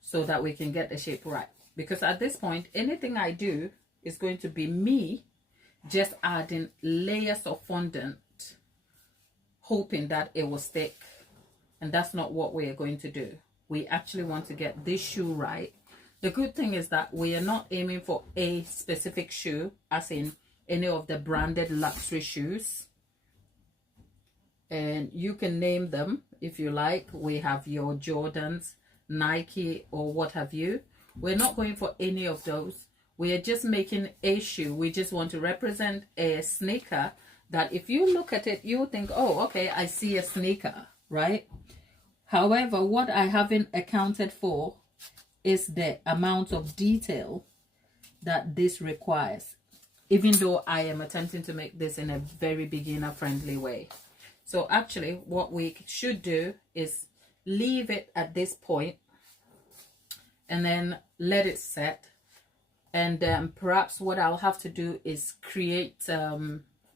so that we can get the shape right. Because at this point, anything I do is going to be me just adding layers of fondant, hoping that it will stick. And that's not what we are going to do. We actually want to get this shoe right. The good thing is that we are not aiming for a specific shoe, as in any of the branded luxury shoes. And you can name them if you like. We have your Jordans, Nike, or what have you. We're not going for any of those. We are just making a shoe. We just want to represent a sneaker that if you look at it, you think, oh, okay, I see a sneaker, right? However, what I haven't accounted for is the amount of detail that this requires, even though I am attempting to make this in a very beginner-friendly way. So actually, what we should do is leave it at this point and then let it set. And perhaps what I'll have to do is create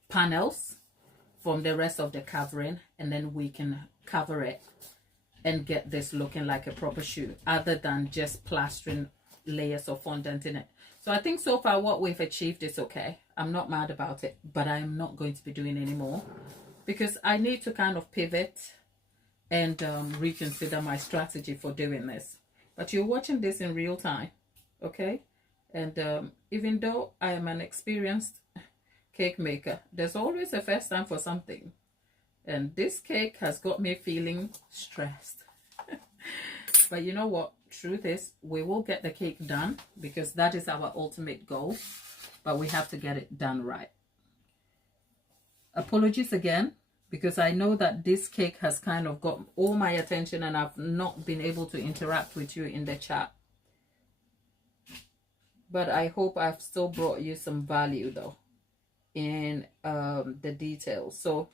panels from the rest of the covering, and then we can cover it and get this looking like a proper shoe, other than just plastering layers of fondant in it. So I think so far what we've achieved is okay. I'm not mad about it, but I'm not going to be doing any more because I need to kind of pivot and reconsider my strategy for doing this. But you're watching this in real time, okay? And even though I am an experienced cake maker, there's always a first time for something. And this cake has got me feeling stressed. But you know what? Truth is, we will get the cake done because that is our ultimate goal. But we have to get it done right. Apologies again, because I know that this cake has kind of got all my attention and I've not been able to interact with you in the chat. But I hope I've still brought you some value though in the details. So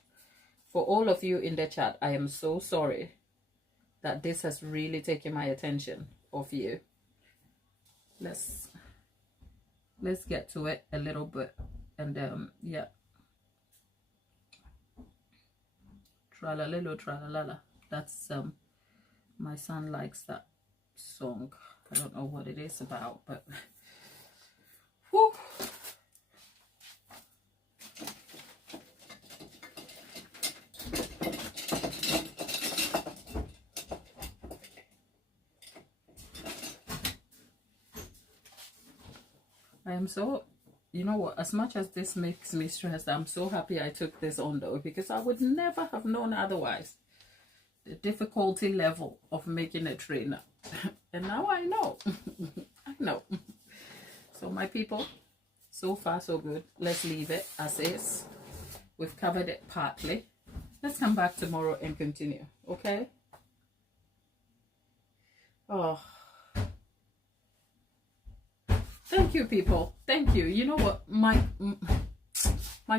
for all of you in the chat, I am so sorry that this has really taken my attention of you. Let's get to it a little bit. And yeah. Tra-la-la-la, tra-la-la-la. That's my son likes that song. I don't know what it is about, but whew. I am so, you know what, as much as this makes me stressed, I'm so happy I took this on though, because I would never have known otherwise the difficulty level of making a trainer. And now I know. I know. So my people, so far so good. Let's leave it as is. We've covered it partly. Let's come back tomorrow and continue, okay? Oh, thank you, people. Thank you. You know what, my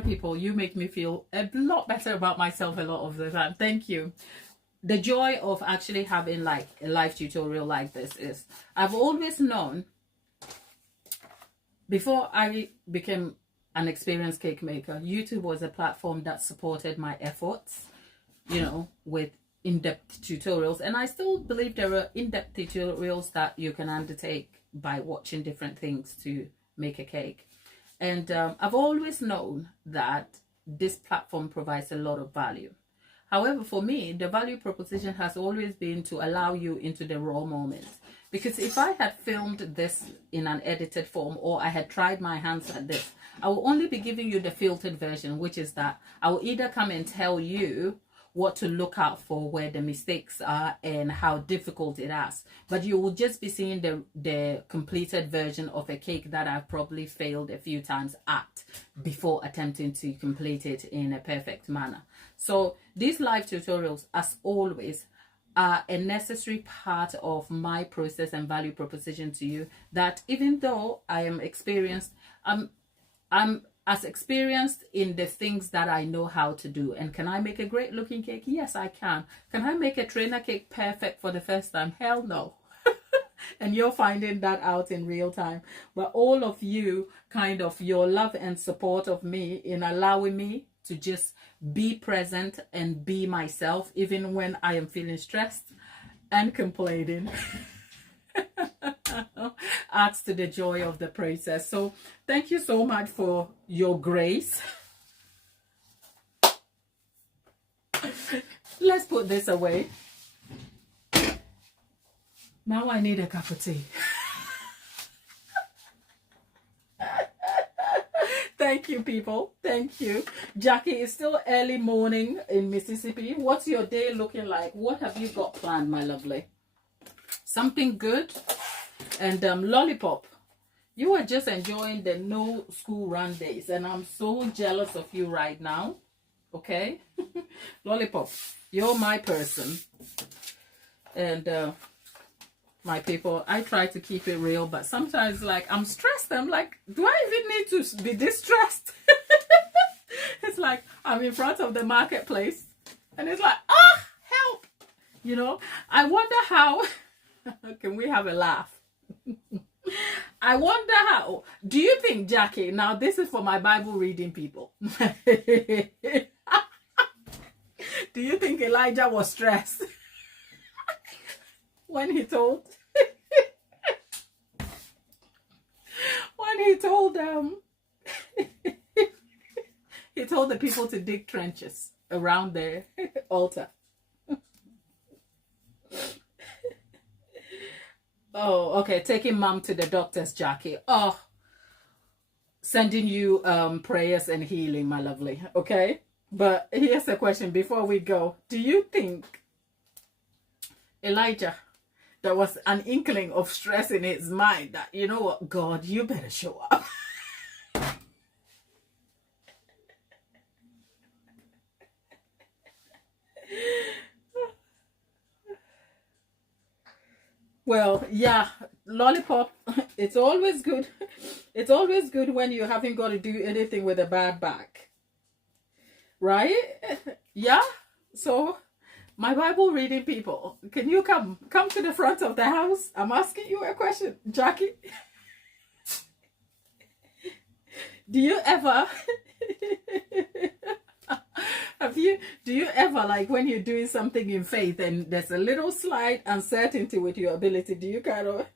people, you make me feel a lot better about myself a lot of the time. Thank you. the joy of actually having like a live tutorial like this is I've always known, before I became an experienced cake maker, YouTube was a platform that supported my efforts, you know, with in-depth tutorials. And I still believe there are in-depth tutorials that you can undertake by watching different things to make a cake. And I've always known that this platform provides a lot of value. However, for me, the value proposition has always been to allow you into the raw moments. Because if I had filmed this in an edited form, or I had tried my hands at this, I will only be giving you the filtered version, which is that I will either come and tell you what to look out for, where the mistakes are and how difficult it is. But you will just be seeing the completed version of a cake that I've probably failed a few times at before attempting to complete it in a perfect manner. So these live tutorials, as always, are a necessary part of my process and value proposition to you, that even though I am experienced, I'm as experienced in the things that I know how to do. And can I make a great looking cake? Yes, I can. Can I make a trainer cake perfect for the first time? Hell no. And you're finding that out in real time. But all of you, kind of your love and support of me in allowing me to just be present and be myself, even when I am feeling stressed and complaining, adds to the joy of the process. So thank you so much for your grace. Let's put this away. Now I need a cup of tea. Thank you, people. Thank you. Jackie, it's still early morning in Mississippi. What's your day looking like? What have you got planned, my lovely? Something good? And Lollipop, you are just enjoying the no school run days, and I'm so jealous of you right now. Okay? Lollipop, you're my person. And my people, I try to keep it real, but sometimes, like, I'm stressed. I'm like, do I even need to be distressed? It's like I'm in front of the marketplace and it's like, ah, help. You know, I wonder how, can we have a laugh? I wonder how, do you think, Jackie, now this is for my Bible reading people. Do you think Elijah was stressed when he told he told the people to dig trenches around the altar? Oh, okay. Taking mom to the doctors, Jackie. Oh, sending you prayers and healing, my lovely. Okay, but here's a question before we go. Do you think Elijah, there was an inkling of stress in his mind that, you know what, God, you better show up? Well, yeah, Lollipop, it's always good. It's always good when you haven't got to do anything with a bad back. Right? Yeah? So, my Bible reading people, can you come to the front of the house? I'm asking you a question, Jackie. Do you ever do you ever, like, when you're doing something in faith and there's a little slight uncertainty with your ability, do you kind of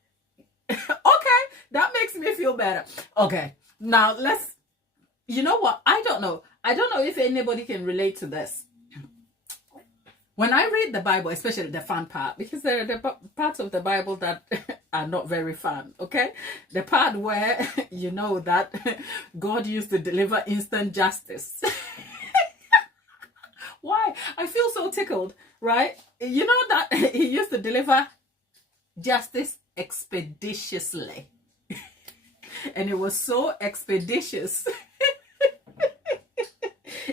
okay, that makes me feel better. Okay, now let's, you know what, I don't know if anybody can relate to this. When I read the Bible, especially the fun part, because there are the parts of the Bible that are not very fun, okay? The part where you know that God used to deliver instant justice. Why? I feel so tickled, right? You know that he used to deliver justice expeditiously. And it was so expeditious.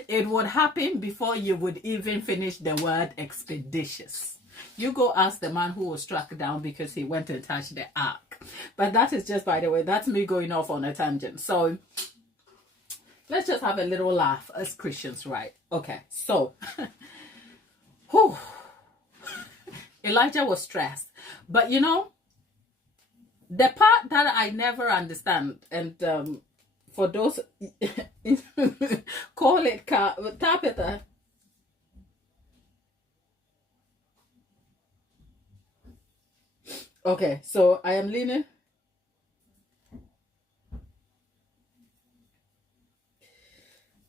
It would happen before you would even finish the word expeditious. You go ask the man who was struck down because he went and touched the ark. But that is just, by the way, that's me going off on a tangent. So let's just have a little laugh as Christians, right? Okay, so whew, Elijah was stressed. But you know, the part that I never understand, and for those call it Tapita. Okay, so I am leaning.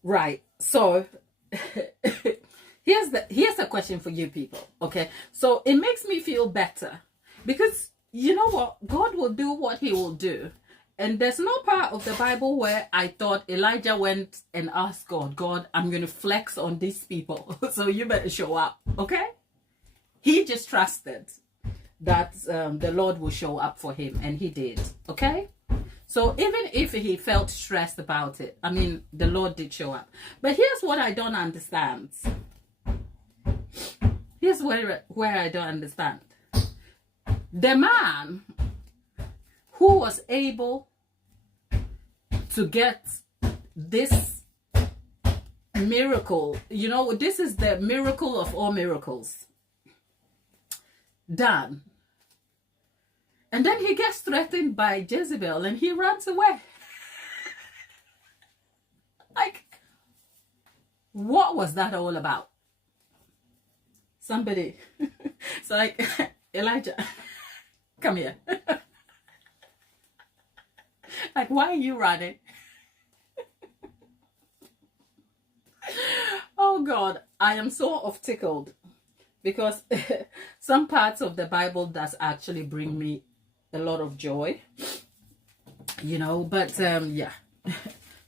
Right. So here's a question for you people. Okay. So it makes me feel better because you know what? God will do what he will do. And there's no part of the Bible where I thought Elijah went and asked God, I'm going to flex on these people. So you better show up. Okay. He just trusted that the Lord will show up for him, and he did. Okay. So even if he felt stressed about it, I mean, the Lord did show up. But here's what I don't understand. Here's where I don't understand. The man who was able to get this miracle, you know, this is the miracle of all miracles, done. And then he gets threatened by Jezebel and he runs away. Like, what was that all about? Somebody, it's like, Elijah, come here. Like, why are you running? Oh God, I am sort of tickled because some parts of the Bible does actually bring me a lot of joy, you know, but yeah,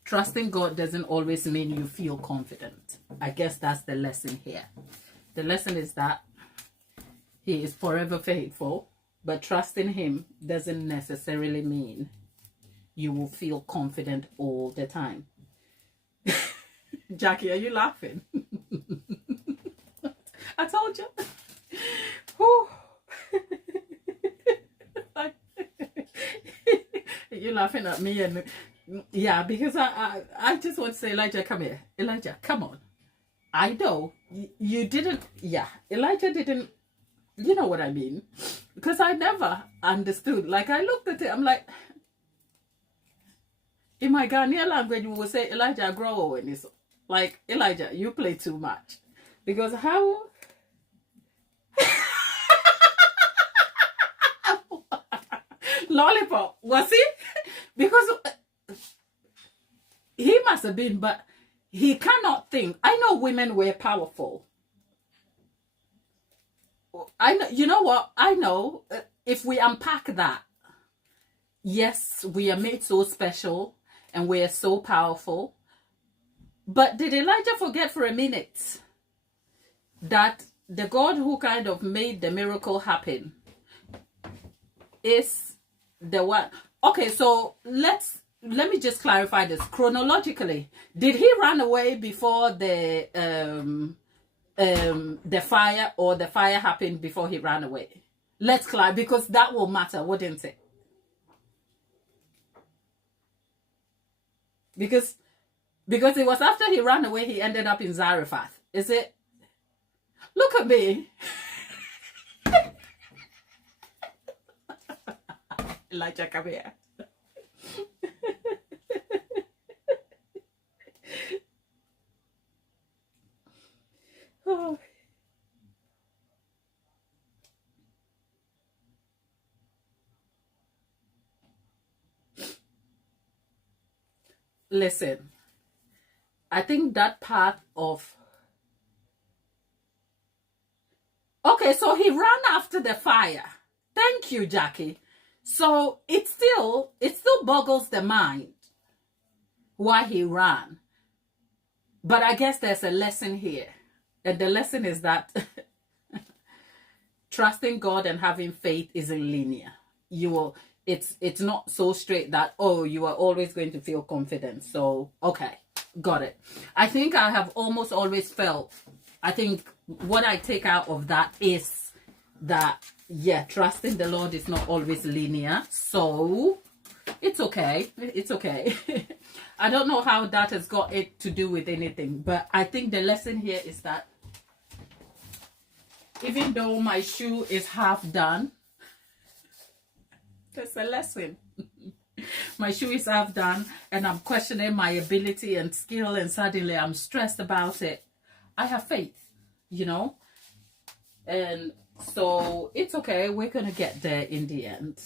trusting God doesn't always mean you feel confident. I guess that's the lesson here. The lesson is that he is forever faithful, but trusting him doesn't necessarily mean you will feel confident all the time. Jackie, are you laughing? I told you. You're laughing at me, and yeah, because I just want to say, Elijah, come here. Elijah, come on. I know you didn't. Yeah, Elijah didn't. You know what I mean? Because I never understood. Like, I looked at it, I'm like, in my Ghanaian language, we would say, Elijah, grow in this. Like, Elijah, you play too much. Because how? Lollipop, was he? Because he must have been, but he cannot think. I know women were powerful. I know, you know what? I know if we unpack that, yes, we are made so special and we are so powerful. But did Elijah forget for a minute that the God who kind of made the miracle happen is the one? Okay, so let me just clarify this chronologically. Did he run away before the fire, or the fire happened before he ran away? Let's clarify, because that will matter, wouldn't it? Because it was after he ran away he ended up in Zarephath. Is it? Look at me. Elijah, come here. Oh. Listen, I think that part of... Okay, so he ran after the fire. Thank you, Jackie. So it still boggles the mind why he ran. But I guess there's a lesson here. And the lesson is that trusting God and having faith isn't linear. It's not so straight that, oh, you are always going to feel confident. So, okay, got it. I think I have almost always felt, I think what I take out of that is that, yeah, trusting the Lord is not always linear. So it's okay. It's okay. I don't know how that has got it to do with anything, but I think the lesson here is that even though my shoe is half done, there's a lesson. My shoe is half done and I'm questioning my ability and skill, and suddenly I'm stressed about it. I have faith, you know, and so it's okay. We're going to get there in the end.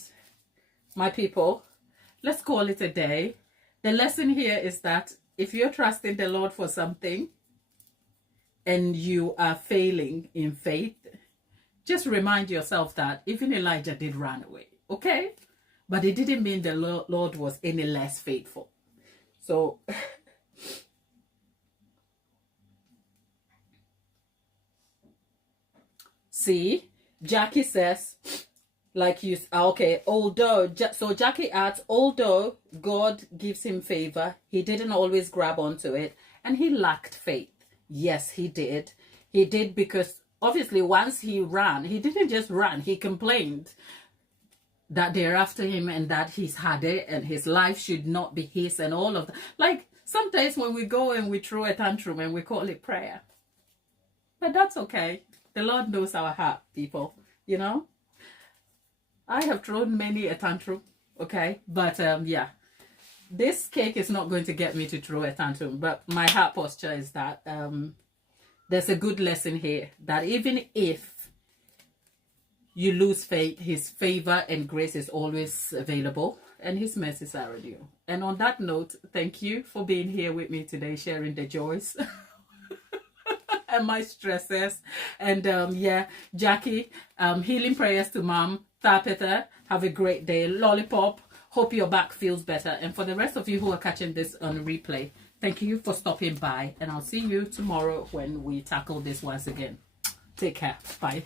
My people, let's call it a day. The lesson here is that if you're trusting the Lord for something and you are failing in faith, just remind yourself that even Elijah did run away, okay? But it didn't mean the Lord was any less faithful. So, see, Jackie says, like you, okay, so Jackie adds, although God gives him favor, he didn't always grab onto it, and he lacked faith. Yes, he did. He did, because obviously once he ran, he didn't just run, he complained that they're after him and that he's had it and his life should not be his and all of that. Like sometimes when we go and we throw a tantrum and we call it prayer. But that's okay. The Lord knows our heart, people, you know. I have thrown many a tantrum, okay? But yeah, this cake is not going to get me to throw a tantrum. But my heart posture is that there's a good lesson here, that even if you lose faith, his favor and grace is always available, and his mercies are renewed. And on that note, thank you for being here with me today, sharing the joys and my stresses. And yeah, Jackie, healing prayers to Mom. Thapita, have a great day. Lollipop, hope your back feels better. And for the rest of you who are catching this on replay, thank you for stopping by, and I'll see you tomorrow when we tackle this once again. Take care. Bye.